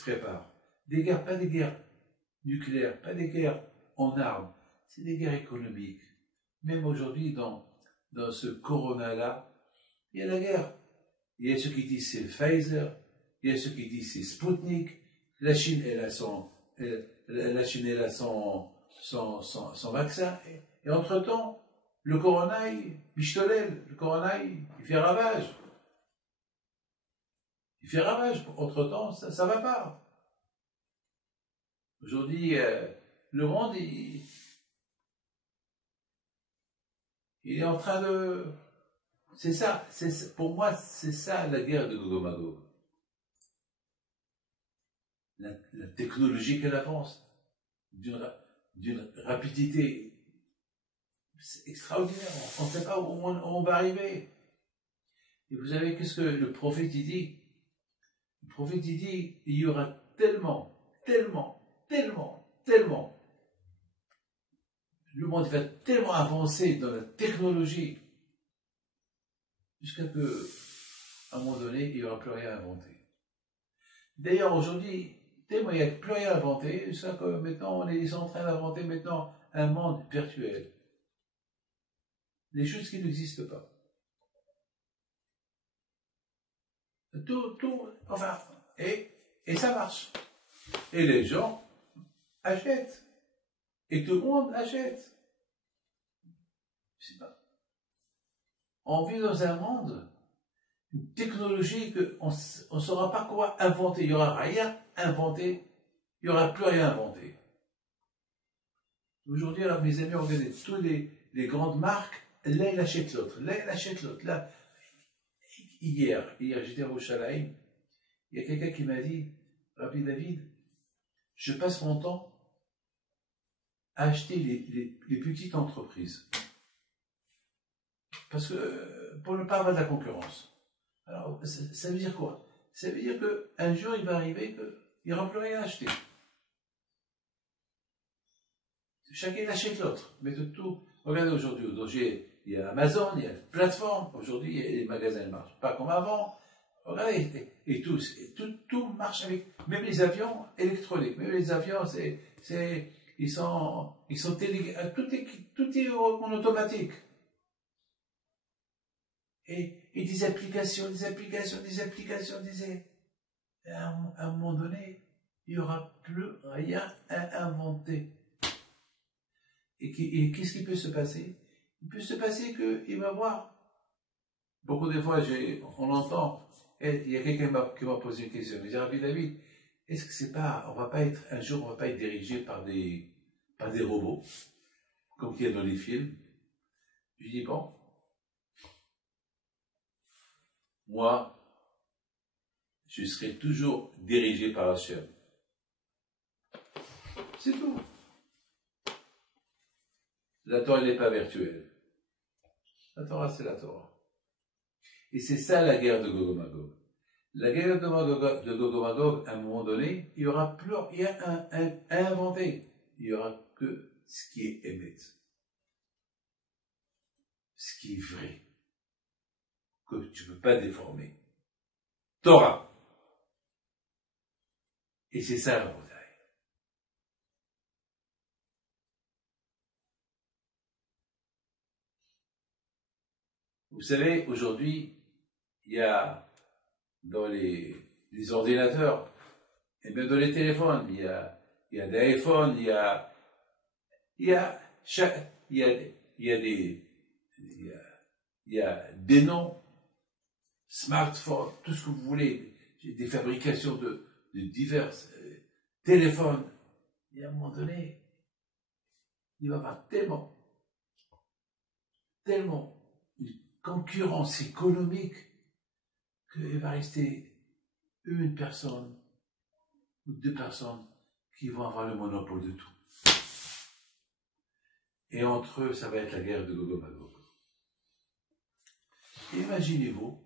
préparent. Des guerres, pas des guerres nucléaires, pas des guerres en armes. C'est des guerres économiques. Même aujourd'hui, dans ce corona-là, il y a la guerre. Il y a ceux qui disent c'est Pfizer, il y a ceux qui disent c'est Sputnik. La Chine, elle a son vaccin. Et entre-temps, le corona, il fait ravage. fait ravage. Entre-temps, ça ne va pas. Aujourd'hui, le monde, il est en train de... C'est ça, pour moi, c'est ça la guerre de Gog et Magog. La technologie qu'elle avance d'une rapidité extraordinaire. On ne sait pas où on va arriver. Et vous savez, qu'est-ce que le prophète il dit? Le prophète il dit, il y aura tellement, le monde va tellement avancer dans la technologie, jusqu'à que, à un moment donné, il n'y aura plus rien à inventer. D'ailleurs, aujourd'hui, tellement il n'y a plus rien à inventer, jusqu'à que maintenant, ils sont en train d'inventer maintenant un monde virtuel. Des choses qui n'existent pas. Enfin, et ça marche. Et les gens achètent. Et tout le monde achète. Je sais pas. On vit dans un monde, une technologie qu'on ne saura pas quoi inventer. Il n'y aura rien inventé. Il n'y aura plus rien inventé. Aujourd'hui, alors, mes amis, regardez, tous les grandes marques, là, il achète l'autre. Là, il achète l'autre. Là, hier, j'étais à Yerushalayim. Il y a quelqu'un qui m'a dit, Rabbi David, je passe mon temps à acheter les petites entreprises. Parce que, pour ne pas avoir de la concurrence. Alors, ça veut dire quoi? Ça veut dire qu'un jour, il va arriver qu'il n'y aura plus rien à acheter. Chacun achète l'autre. Mais de tout. Regardez aujourd'hui, il y a Amazon, il y a la plateforme. Aujourd'hui, les magasins ne marchent pas comme avant. Regardez, et tout marche avec, même les avions électroniques. Même les avions, ils sont tout est en automatique. Et des applications, à un moment donné, il n'y aura plus rien à inventer. Et qu'est-ce qui peut se passer? Il peut se passer qu'il va y avoir, beaucoup de fois, on entend, il y a quelqu'un qui m'a posé une question, il dit, Rabbi David, est-ce que c'est pas, un jour, on va pas être dirigé par des robots, comme qu'il y a dans les films? Je dis, bon, moi, je serai toujours dirigé par Hachem. C'est tout. La Torah n'est pas virtuelle. La Torah, c'est la Torah. Et c'est ça la guerre de Gog et Magog. La guerre de Gog et Magog, à un moment donné, il n'y aura plus rien à inventer. Il n'y aura que ce qui est émet. Ce qui est vrai. Que tu ne peux pas déformer. Torah. Et c'est ça la bataille. Vous savez, aujourd'hui, il y a dans les ordinateurs, et même dans les téléphones, il y a des iPhones, il y a des noms, smartphones, tout ce que vous voulez, des fabrications de divers téléphones. Et à un moment donné, il va y avoir tellement une concurrence économique qu'il va rester une personne ou deux personnes qui vont avoir le monopole de tout. Et entre eux, ça va être la guerre de Gog et Magog. Imaginez-vous,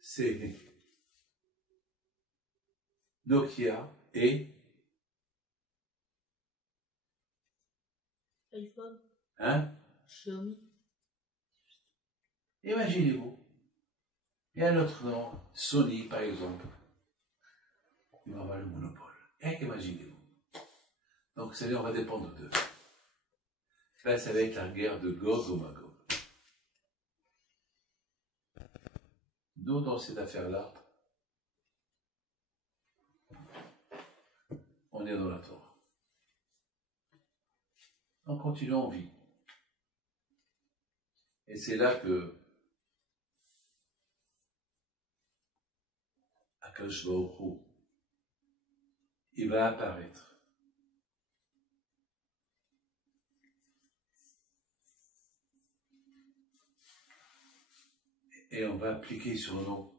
c'est Nokia et iPhone. Hein? Xiaomi. Imaginez-vous. Et un autre nom, Sony par exemple. Il va avoir le monopole. Rien qu'imaginez-vous. Donc, ça on va dépendre d'eux. Là, ça va être la guerre de Gog et Magog. Nous, dans cette affaire-là, on est dans la Torah. En continuant, on vit. Et c'est là que, à Akadosh Baruch Hu, il va apparaître. Et on va appliquer sur nous.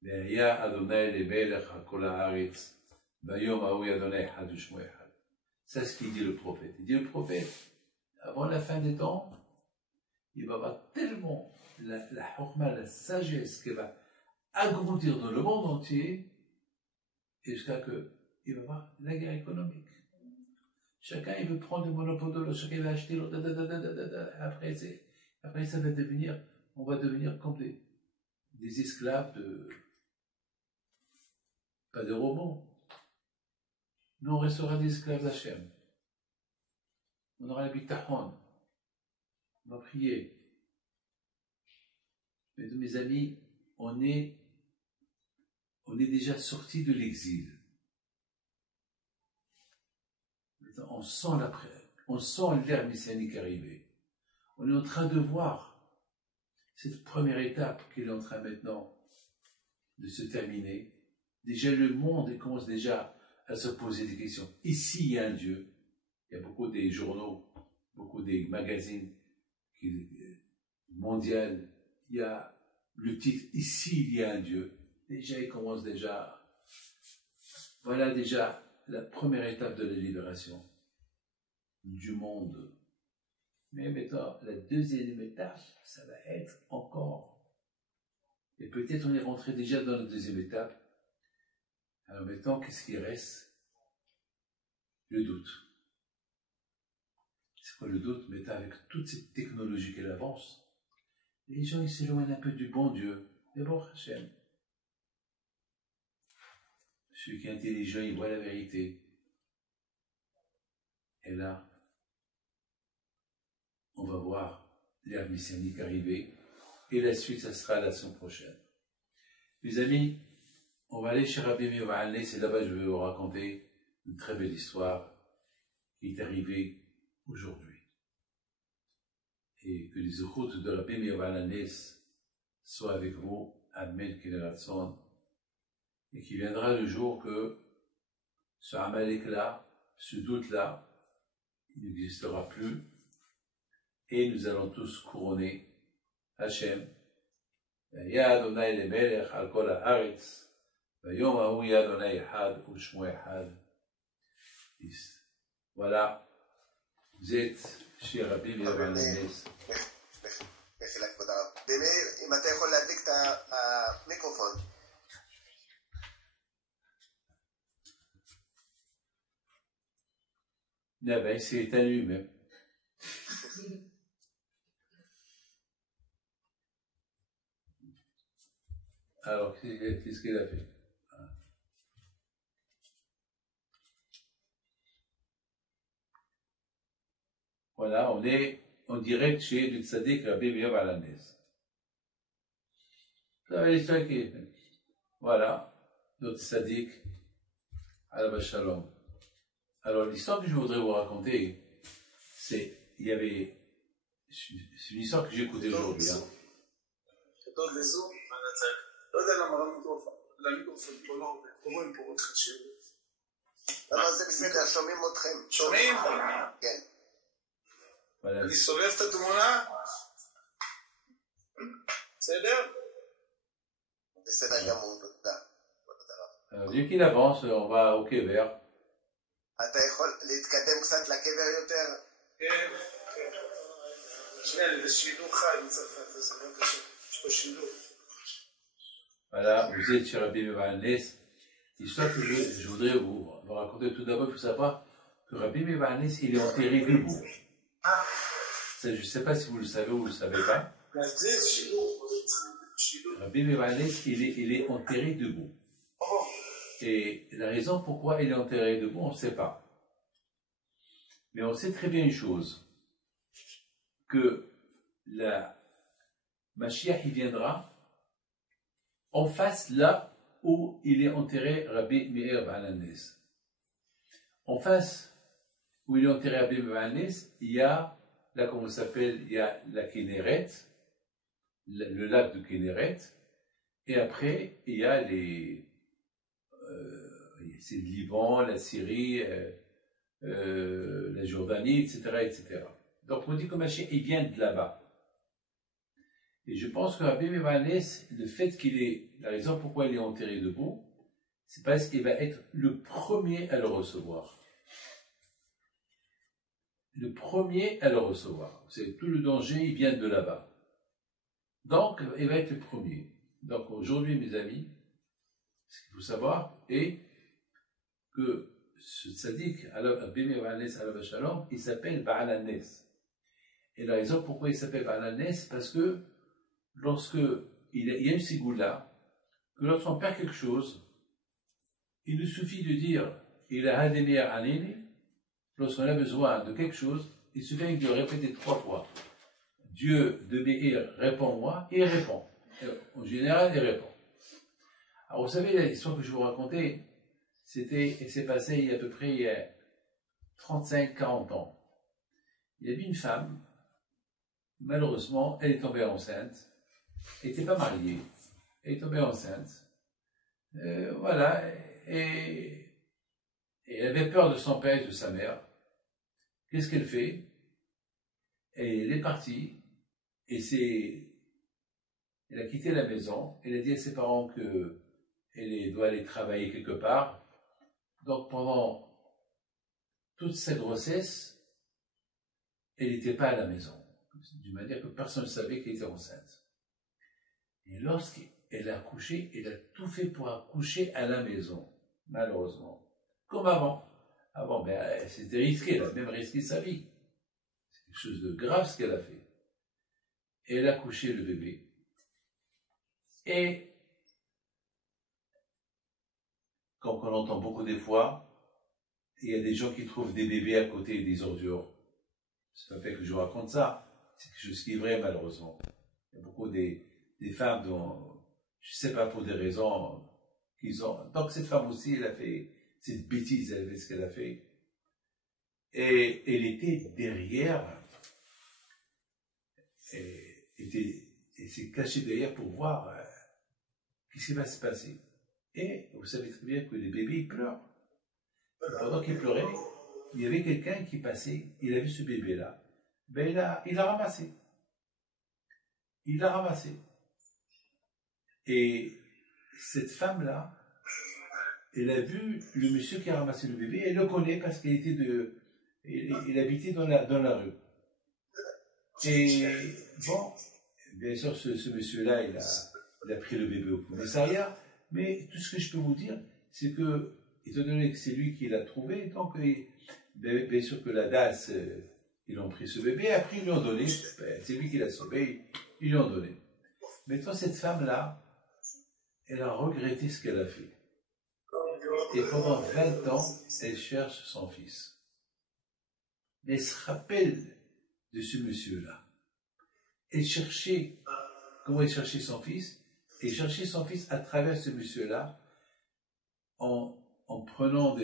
Ve'aya Adonai lemelech hakol haaretz, bayom hahu Adonai echad u'shmo echad. C'est ce qu'il dit le prophète. Il dit le prophète, avant la fin des temps, il va avoir tellement la chokma, la sagesse qui va agrandir dans le monde entier, jusqu'à que il va y avoir la guerre économique. Chacun il veut prendre le monopole de l'autre, chacun il va acheter l'autre, après ça va devenir, on va devenir comme des esclaves pas de robots. Nous on restera des esclaves d'Hachem. On aura la bitachon. On va prier. Mais mes amis, on est déjà sortis de l'exil. On sent l'ère messianique arriver. On est en train de voir cette première étape qui est en train maintenant de se terminer. Déjà le monde commence déjà à se poser des questions. Ici il y a un Dieu. Il y a beaucoup des journaux, beaucoup des magazines mondiaux. Il y a le titre Ici il y a un Dieu. Déjà il commence déjà. Voilà déjà la première étape de la libération du monde. Mais maintenant, la deuxième étape, ça va être encore. Et peut-être on est rentré déjà dans la deuxième étape. Alors maintenant, qu'est-ce qui reste? Le doute. C'est quoi le doute? Maintenant, avec toute cette technologie qu'elle avance, les gens ils s'éloignent un peu du bon Dieu. Mais bon, Hachem. Celui qui est intelligent, il voit la vérité. Et là, on va voir l'ère messianique arriver. Et la suite, ça sera la semaine prochaine. Mes amis, on va aller chez Rabbi Meir Baal Nes, et là-bas, je vais vous raconter une très belle histoire qui est arrivée aujourd'hui. Et que les routes de Rabbi Meir Baal Nes soient avec vous, Amen, Keneratson, et qu'il viendra le jour que ce Amalek-là, ce doute-là, il n'existera plus, et nous allons tous couronner Hachem. Ya Adonai lemelech al kol haaretz, vayom hahu ya Adonai echad u'shmo echad. Voilà, vous êtes chez Rabbi Meir Baal Nes. מחילה כבוד הרב. במאיר, אם אתה יכול להדליק את המיקרופון. Ah ben, c'est éteint lui-même. Alors, qu'est-ce qu'il a fait? Voilà, on est en direct chez le tzaddik Rabbi Meir Baal Nes. Vous savez l'histoire qui est. Voilà, notre tzaddik, Alav Shalom. Alors, l'histoire que je voudrais vous raconter, c'est une histoire que j'ai écoutée aujourd'hui. לא יודע למה למיקרופון פה לא עובד, רואים פה עוד חשבת. למה זה בסדר, שומעים אתכם. שומעים? כן. אני סובב את התמונה? בסדר? בסדר גמור, תודה. Alors, dès qu'il avance, on va au Kéver. אתה יכול להתקדם קצת לקבר יותר? כן, כן. שנייה, זה שידור חי מצרפת, זה לא קשה. יש פה שידור. Voilà, vous êtes chez Rabbi Meir Baal Nes. L'histoire que je voudrais vous raconter tout d'abord, il faut savoir que Rabbi Meir Baal Nes, il est enterré debout. Ça, je ne sais pas si vous le savez ou vous ne le savez pas. Rabbi Meir Baal Nes, il est enterré debout. Et la raison pourquoi il est enterré debout, on ne sait pas. Mais on sait très bien une chose, que la Mashiach, il viendra en face là où il est enterré Rabbi Meir Baal Nes. En face où il est enterré Rabbi Meir Baal Nes, il y a, là comment ça s'appelle, il y a la Kinneret, le lac de Kinneret, et après il y a les c'est le Liban, la Syrie, la Jordanie, etc., etc. Donc on dit que Mashiach, il vient de là-bas. Et je pense que Rabbi Meir, le fait qu'il est, la raison pourquoi il est enterré debout, c'est parce qu'il va être le premier à le recevoir. Le premier à le recevoir. C'est tout le danger, il vient de là-bas. Donc, il va être le premier. Donc aujourd'hui, mes amis, ce qu'il faut savoir est que ce tzaddik, Rabbi Meir alav shalom, il s'appelle Baal HaNes. Et la raison pourquoi il s'appelle Baal HaNes, c'est parce que lorsque il y a une sigoula, que lorsqu'on perd quelque chose, il nous suffit de dire il a hademir anini, lorsqu'on a besoin de quelque chose, il suffit de répéter 3 fois. Dieu de Meir, réponds-moi, et il répond. En général, il répond. Alors vous savez, l'histoire que je vous racontais, c'est passé il y a à peu près 35-40 ans. Il y avait une femme, malheureusement, elle est tombée enceinte, elle n'était pas mariée, elle est tombée enceinte, voilà, et elle avait peur de son père et de sa mère. Qu'est-ce qu'elle fait? Elle est partie, et elle a quitté la maison, elle a dit à ses parents qu'elle doit aller travailler quelque part. Donc pendant toute sa grossesse, elle n'était pas à la maison, d'une manière que personne ne savait qu'elle était enceinte. Et lorsqu'elle a accouché, elle a tout fait pour accoucher à la maison, malheureusement. Comme avant. Avant, mais c'était risqué, elle a même risqué sa vie. C'est quelque chose de grave ce qu'elle a fait. Et elle a accouché le bébé. Et, comme on entend beaucoup des fois, il y a des gens qui trouvent des bébés à côté des ordures. C'est pas fait que je vous raconte ça, c'est quelque chose qui est vrai malheureusement. Il y a beaucoup des femmes dont, je ne sais pas pour des raisons qu'ils ont. Donc cette femme aussi, elle a fait cette bêtise, elle a fait ce qu'elle a fait. Et elle était derrière, elle s'est cachée derrière pour voir qu'est-ce qui va se passer. Et vous savez très bien que les bébés ils pleurent. Et pendant qu'ils pleuraient, il y avait quelqu'un qui passait, il a vu ce bébé-là, ben il l'a ramassé. Il l'a ramassé. Et cette femme-là, elle a vu le monsieur qui a ramassé le bébé, elle le connaît parce qu'il il habitait dans la rue. Et bon, bien sûr, ce monsieur-là, il a pris le bébé au commissariat, mais tout ce que je peux vous dire, c'est que, étant donné que c'est lui qui l'a trouvé, donc, bien sûr que la DAS, ils ont pris ce bébé, après ils lui ont donné, c'est lui qui l'a sauvé, ils lui ont donné. Maintenant, cette femme-là, elle a regretté ce qu'elle a fait. Et pendant 20 ans, elle cherche son fils. Mais elle se rappelle de ce monsieur-là. Elle cherchait, comment elle cherchait son fils? Elle cherchait son fils à travers ce monsieur-là, en prenant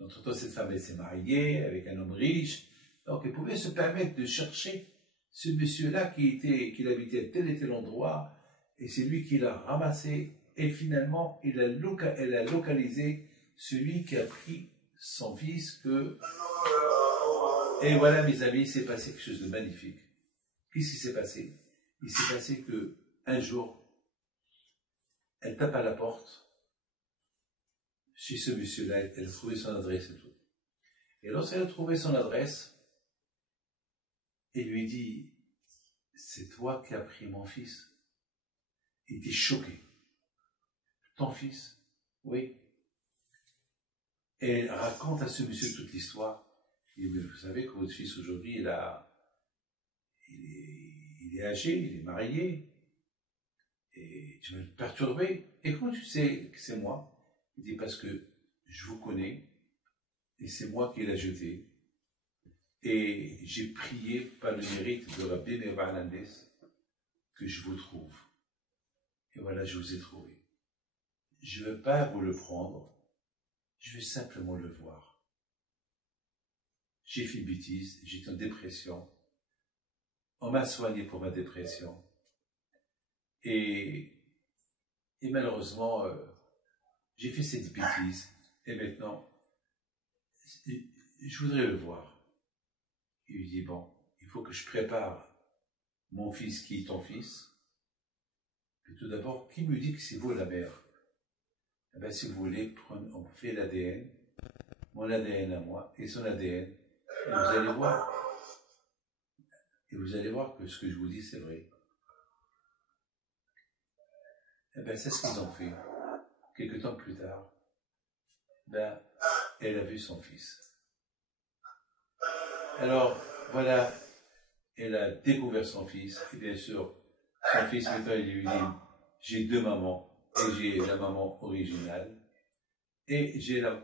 entre-temps, cette femme, elle s'est mariée avec un homme riche, donc elle pouvait se permettre de chercher ce monsieur-là qui habitait à tel et tel endroit, et c'est lui qui l'a ramassé, et finalement, elle a localisé celui qui a pris son fils Et voilà, mes amis, il s'est passé quelque chose de magnifique. Qu'est-ce qui s'est passé? Il s'est passé que un jour, elle tape à la porte chez ce monsieur-là, elle a trouvé son adresse et tout. Et lorsqu'elle a trouvé son adresse, elle lui dit, c'est toi qui as pris mon fils. Il était choqué. Ton fils? Oui. Et elle raconte à ce monsieur toute l'histoire. Il dit, vous savez que votre fils aujourd'hui, il est âgé, il est marié, et tu vas le perturber. Et comment tu sais que c'est moi? Il dit, parce que je vous connais, et c'est moi qui l'ai jeté. Et j'ai prié par le mérite de Rabbi Meir que je vous trouve. Et voilà, je vous ai trouvé. Je ne veux pas vous le prendre, je veux simplement le voir. J'ai fait une bêtise, j'étais en dépression. On m'a soigné pour ma dépression. Et malheureusement, j'ai fait cette bêtise. et maintenant, je voudrais le voir. Il lui dit, bon, il faut que je prépare mon fils qui est ton fils. Et tout d'abord, qui me dit que c'est vous la mère? Eh bien, si vous voulez, on fait l'ADN, mon ADN à moi et son ADN, et vous allez voir. Et vous allez voir que ce que je vous dis, c'est vrai. Eh bien, c'est ce qu'ils ont fait. Quelque temps plus tard, ben, elle a vu son fils. Alors, voilà, elle a découvert son fils, et bien sûr, son fils, maintenant, il lui dit, j'ai deux mamans, et j'ai la maman originale, et j'ai la...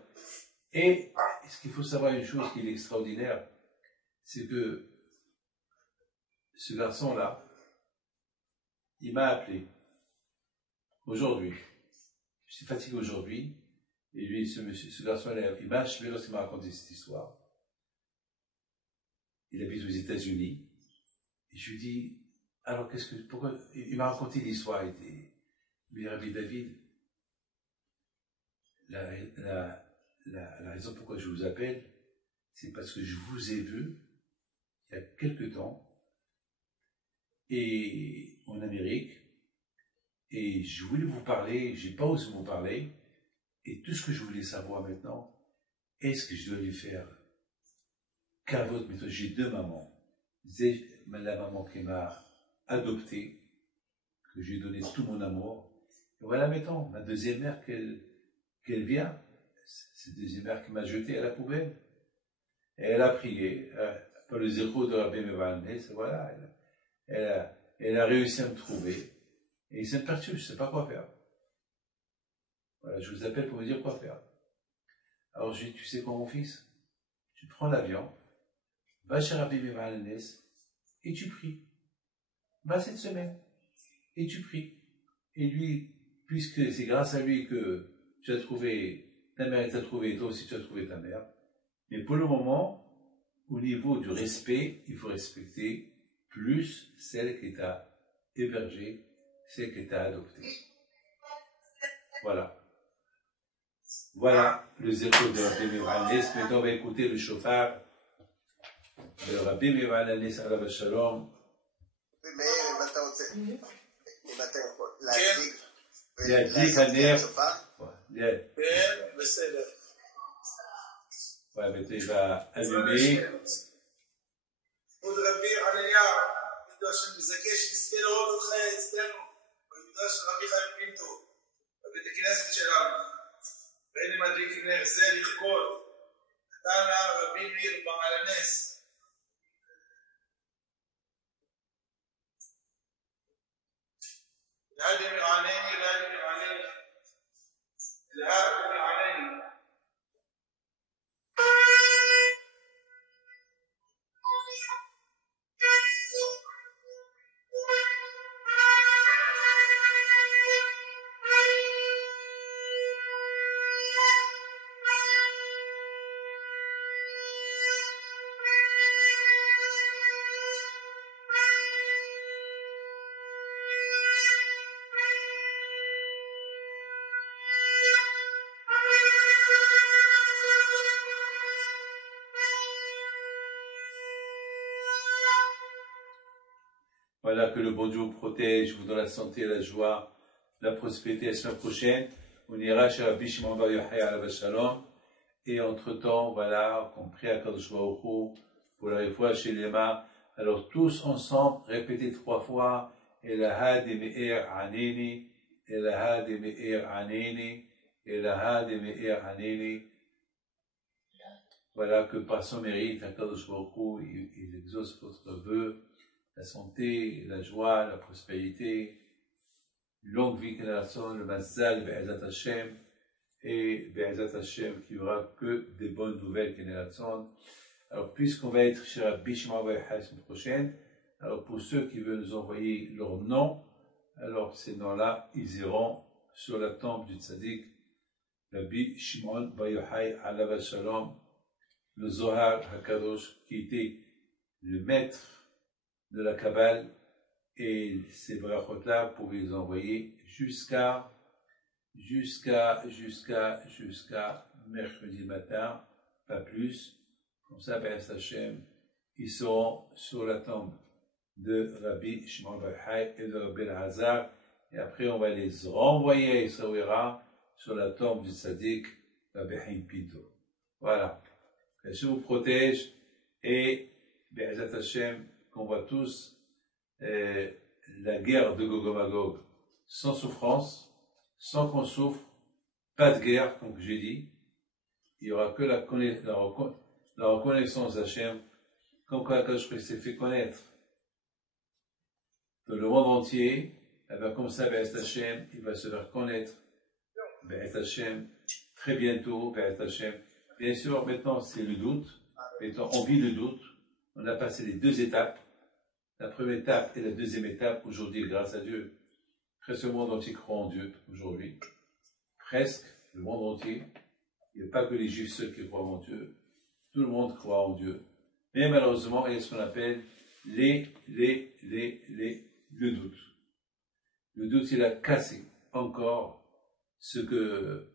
Et ce qu'il faut savoir, une chose qui est extraordinaire, c'est que ce garçon-là, il m'a appelé, aujourd'hui, je suis fatigué aujourd'hui, et lui, ce garçon-là, il m'a achevé lorsqu'il m'a raconté cette histoire. Il habite aux États-Unis, et je lui dis, alors pourquoi, il m'a raconté l'histoire, il dit, mais Rabbi David, la raison pourquoi je vous appelle, c'est parce que je vous ai vu, il y a quelque temps, et en Amérique, et je voulais vous parler, j'ai pas osé vous parler, et tout ce que je voulais savoir maintenant, est-ce que je dois lui faire qu'à votre méthode? J'ai deux mamans. La maman qui m'a adopté, que j'ai donné tout mon amour. Et voilà maintenant, ma deuxième mère qu'elle vient, cette deuxième mère qui m'a jeté à la poubelle. Et elle a prié, par le zéro de Rabbi Mevalnes, voilà, elle a réussi à me trouver. Et c'est parti, je ne sais pas quoi faire. Voilà, je vous appelle pour vous dire quoi faire. Alors je dis, tu sais quoi mon fils? Tu prends l'avion, va chez Rabbi Mevalnes, et tu pries. Va cette semaine, et tu pries. Et lui, puisque c'est grâce à lui que tu as trouvé, ta mère t'a trouvé, et toi aussi tu as trouvé ta mère. Mais pour le moment, au niveau du respect, il faut respecter plus celle qui t'a hébergé, celle qui t'a adopté. Voilà. Voilà le zéro de Rabbi Mevalnes. Maintenant, on va écouter le chauffard de Rabbi Mevalnes à la Shalom. מאיר, אם אתה רוצה, אם אתה יכול להדליק להדליק ולעשות הנר. שופר? כן, בסדר. Ouais, maintenant il va allumer. כבוד רבי חנניה, מדרש שמזכה שנזכה לראות אותך אצלנו, במדרש של רבי חיים פינטו, בבית הכנסת שלנו. ואין מדליק נר זה לכבוד. נתן לה רבי מאיר בעל הנס. الهادم العليني الهادم العليني الهادم العليني Voilà, que le bon Dieu vous protège, vous donne la santé, la joie, la prospérité. La semaine prochaine, on ira chez Rabbi Shimon Bar Yochai à la Shalom. Et entre-temps, voilà, qu'on prie à Kadosh Baruch Hu pour la réfoua chez Lema. Alors tous ensemble, répétez 3 fois. Elaha de Me'er Aneni, Elaha de Me'er Aneni, Elaha de Me'er Aneni. Voilà, que par son mérite, à Kadosh Baruch Hu, il exauce votre vœu. La santé, la joie, la prospérité, longue vie génération, le Mazal, Be'ezat Hashem, et Be'ezat Hashem, qu'il n'y aura que des bonnes nouvelles générations. Alors, puisqu'on va être chez Rabbi Shimon Bar Yochai la semaine prochaine, alors pour ceux qui veulent nous envoyer leur nom, alors ces noms-là, ils iront sur la tombe du tzaddik, Rabbi Shimon Bar Yochai alav Shalom, le Zohar HaKadosh, qui était le maître de la Kabbale, et ces brachot-là pour les envoyer jusqu'à mercredi matin, pas plus. Comme ça, Be'ez Hashem, ils seront sur la tombe de Rabbi Shimon Bar Yochai et de Rabbi Elazar. Et après, on va les renvoyer à Essaouira sur la tombe du Tzaddik, Rabbi Haïm Pinto. Voilà. Que Hashem vous protège et Be'ezat Hashem, qu'on voit tous la guerre de Gog et Magog sans souffrance, sans qu'on souffre, pas de guerre, comme j'ai dit. Il n'y aura que la reconnaissance d'Hachem, comme quand Akadosh s'est fait connaître dans le monde entier. Et bien comme ça, Be'ez Hashem, il va se faire connaître. Be'ez Hashem, très bientôt, Be'ez Hashem. Bien sûr, maintenant, c'est le doute. Maintenant, on vit le doute. On a passé les deux étapes. La première étape et la deuxième étape. Aujourd'hui, grâce à Dieu, presque le monde entier croit en Dieu, aujourd'hui. Presque le monde entier. Il n'y a pas que les Juifs seuls qui croient en Dieu. Tout le monde croit en Dieu. Mais malheureusement, il y a ce qu'on appelle le doute. Le doute, il a cassé encore ce que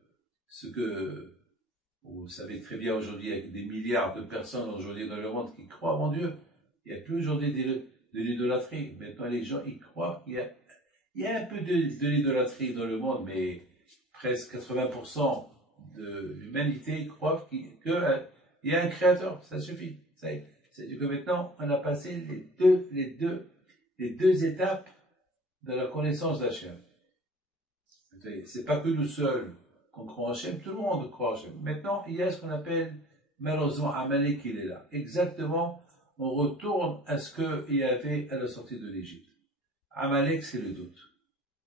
vous savez très bien aujourd'hui, avec des milliards de personnes aujourd'hui dans le monde qui croient en Dieu. Il n'y a plus aujourd'hui de l'idolâtrie. Maintenant, les gens, ils croient. Il y a un peu de l'idolâtrie dans le monde, mais presque 80% de l'humanité croient qu'il y a un créateur. Ça suffit. C'est-à-dire que maintenant, on a passé les deux étapes de la connaissance d'Hachem. C'est pas que nous seuls qu'on croit en Hachem, tout le monde croit en Hachem. Maintenant, il y a ce qu'on appelle, malheureusement, Amalek qui est là. Exactement, on retourne à ce qu'il y avait à la sortie de l'Égypte. Amalek, c'est le doute.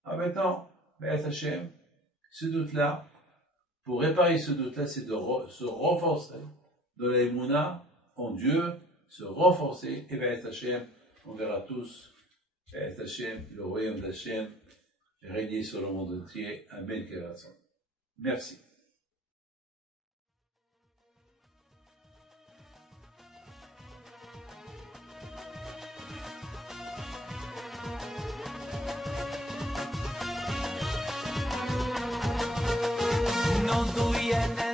Alors maintenant, Be'ez Hashem, ce doute-là, pour réparer ce doute-là, c'est de se renforcer dans la Emouna en Dieu, se renforcer, et Be'ez Hashem, on verra tous, Be'ez Hashem, le royaume d'Hachem, régner sur le monde entier. Amen. Merci. Non tu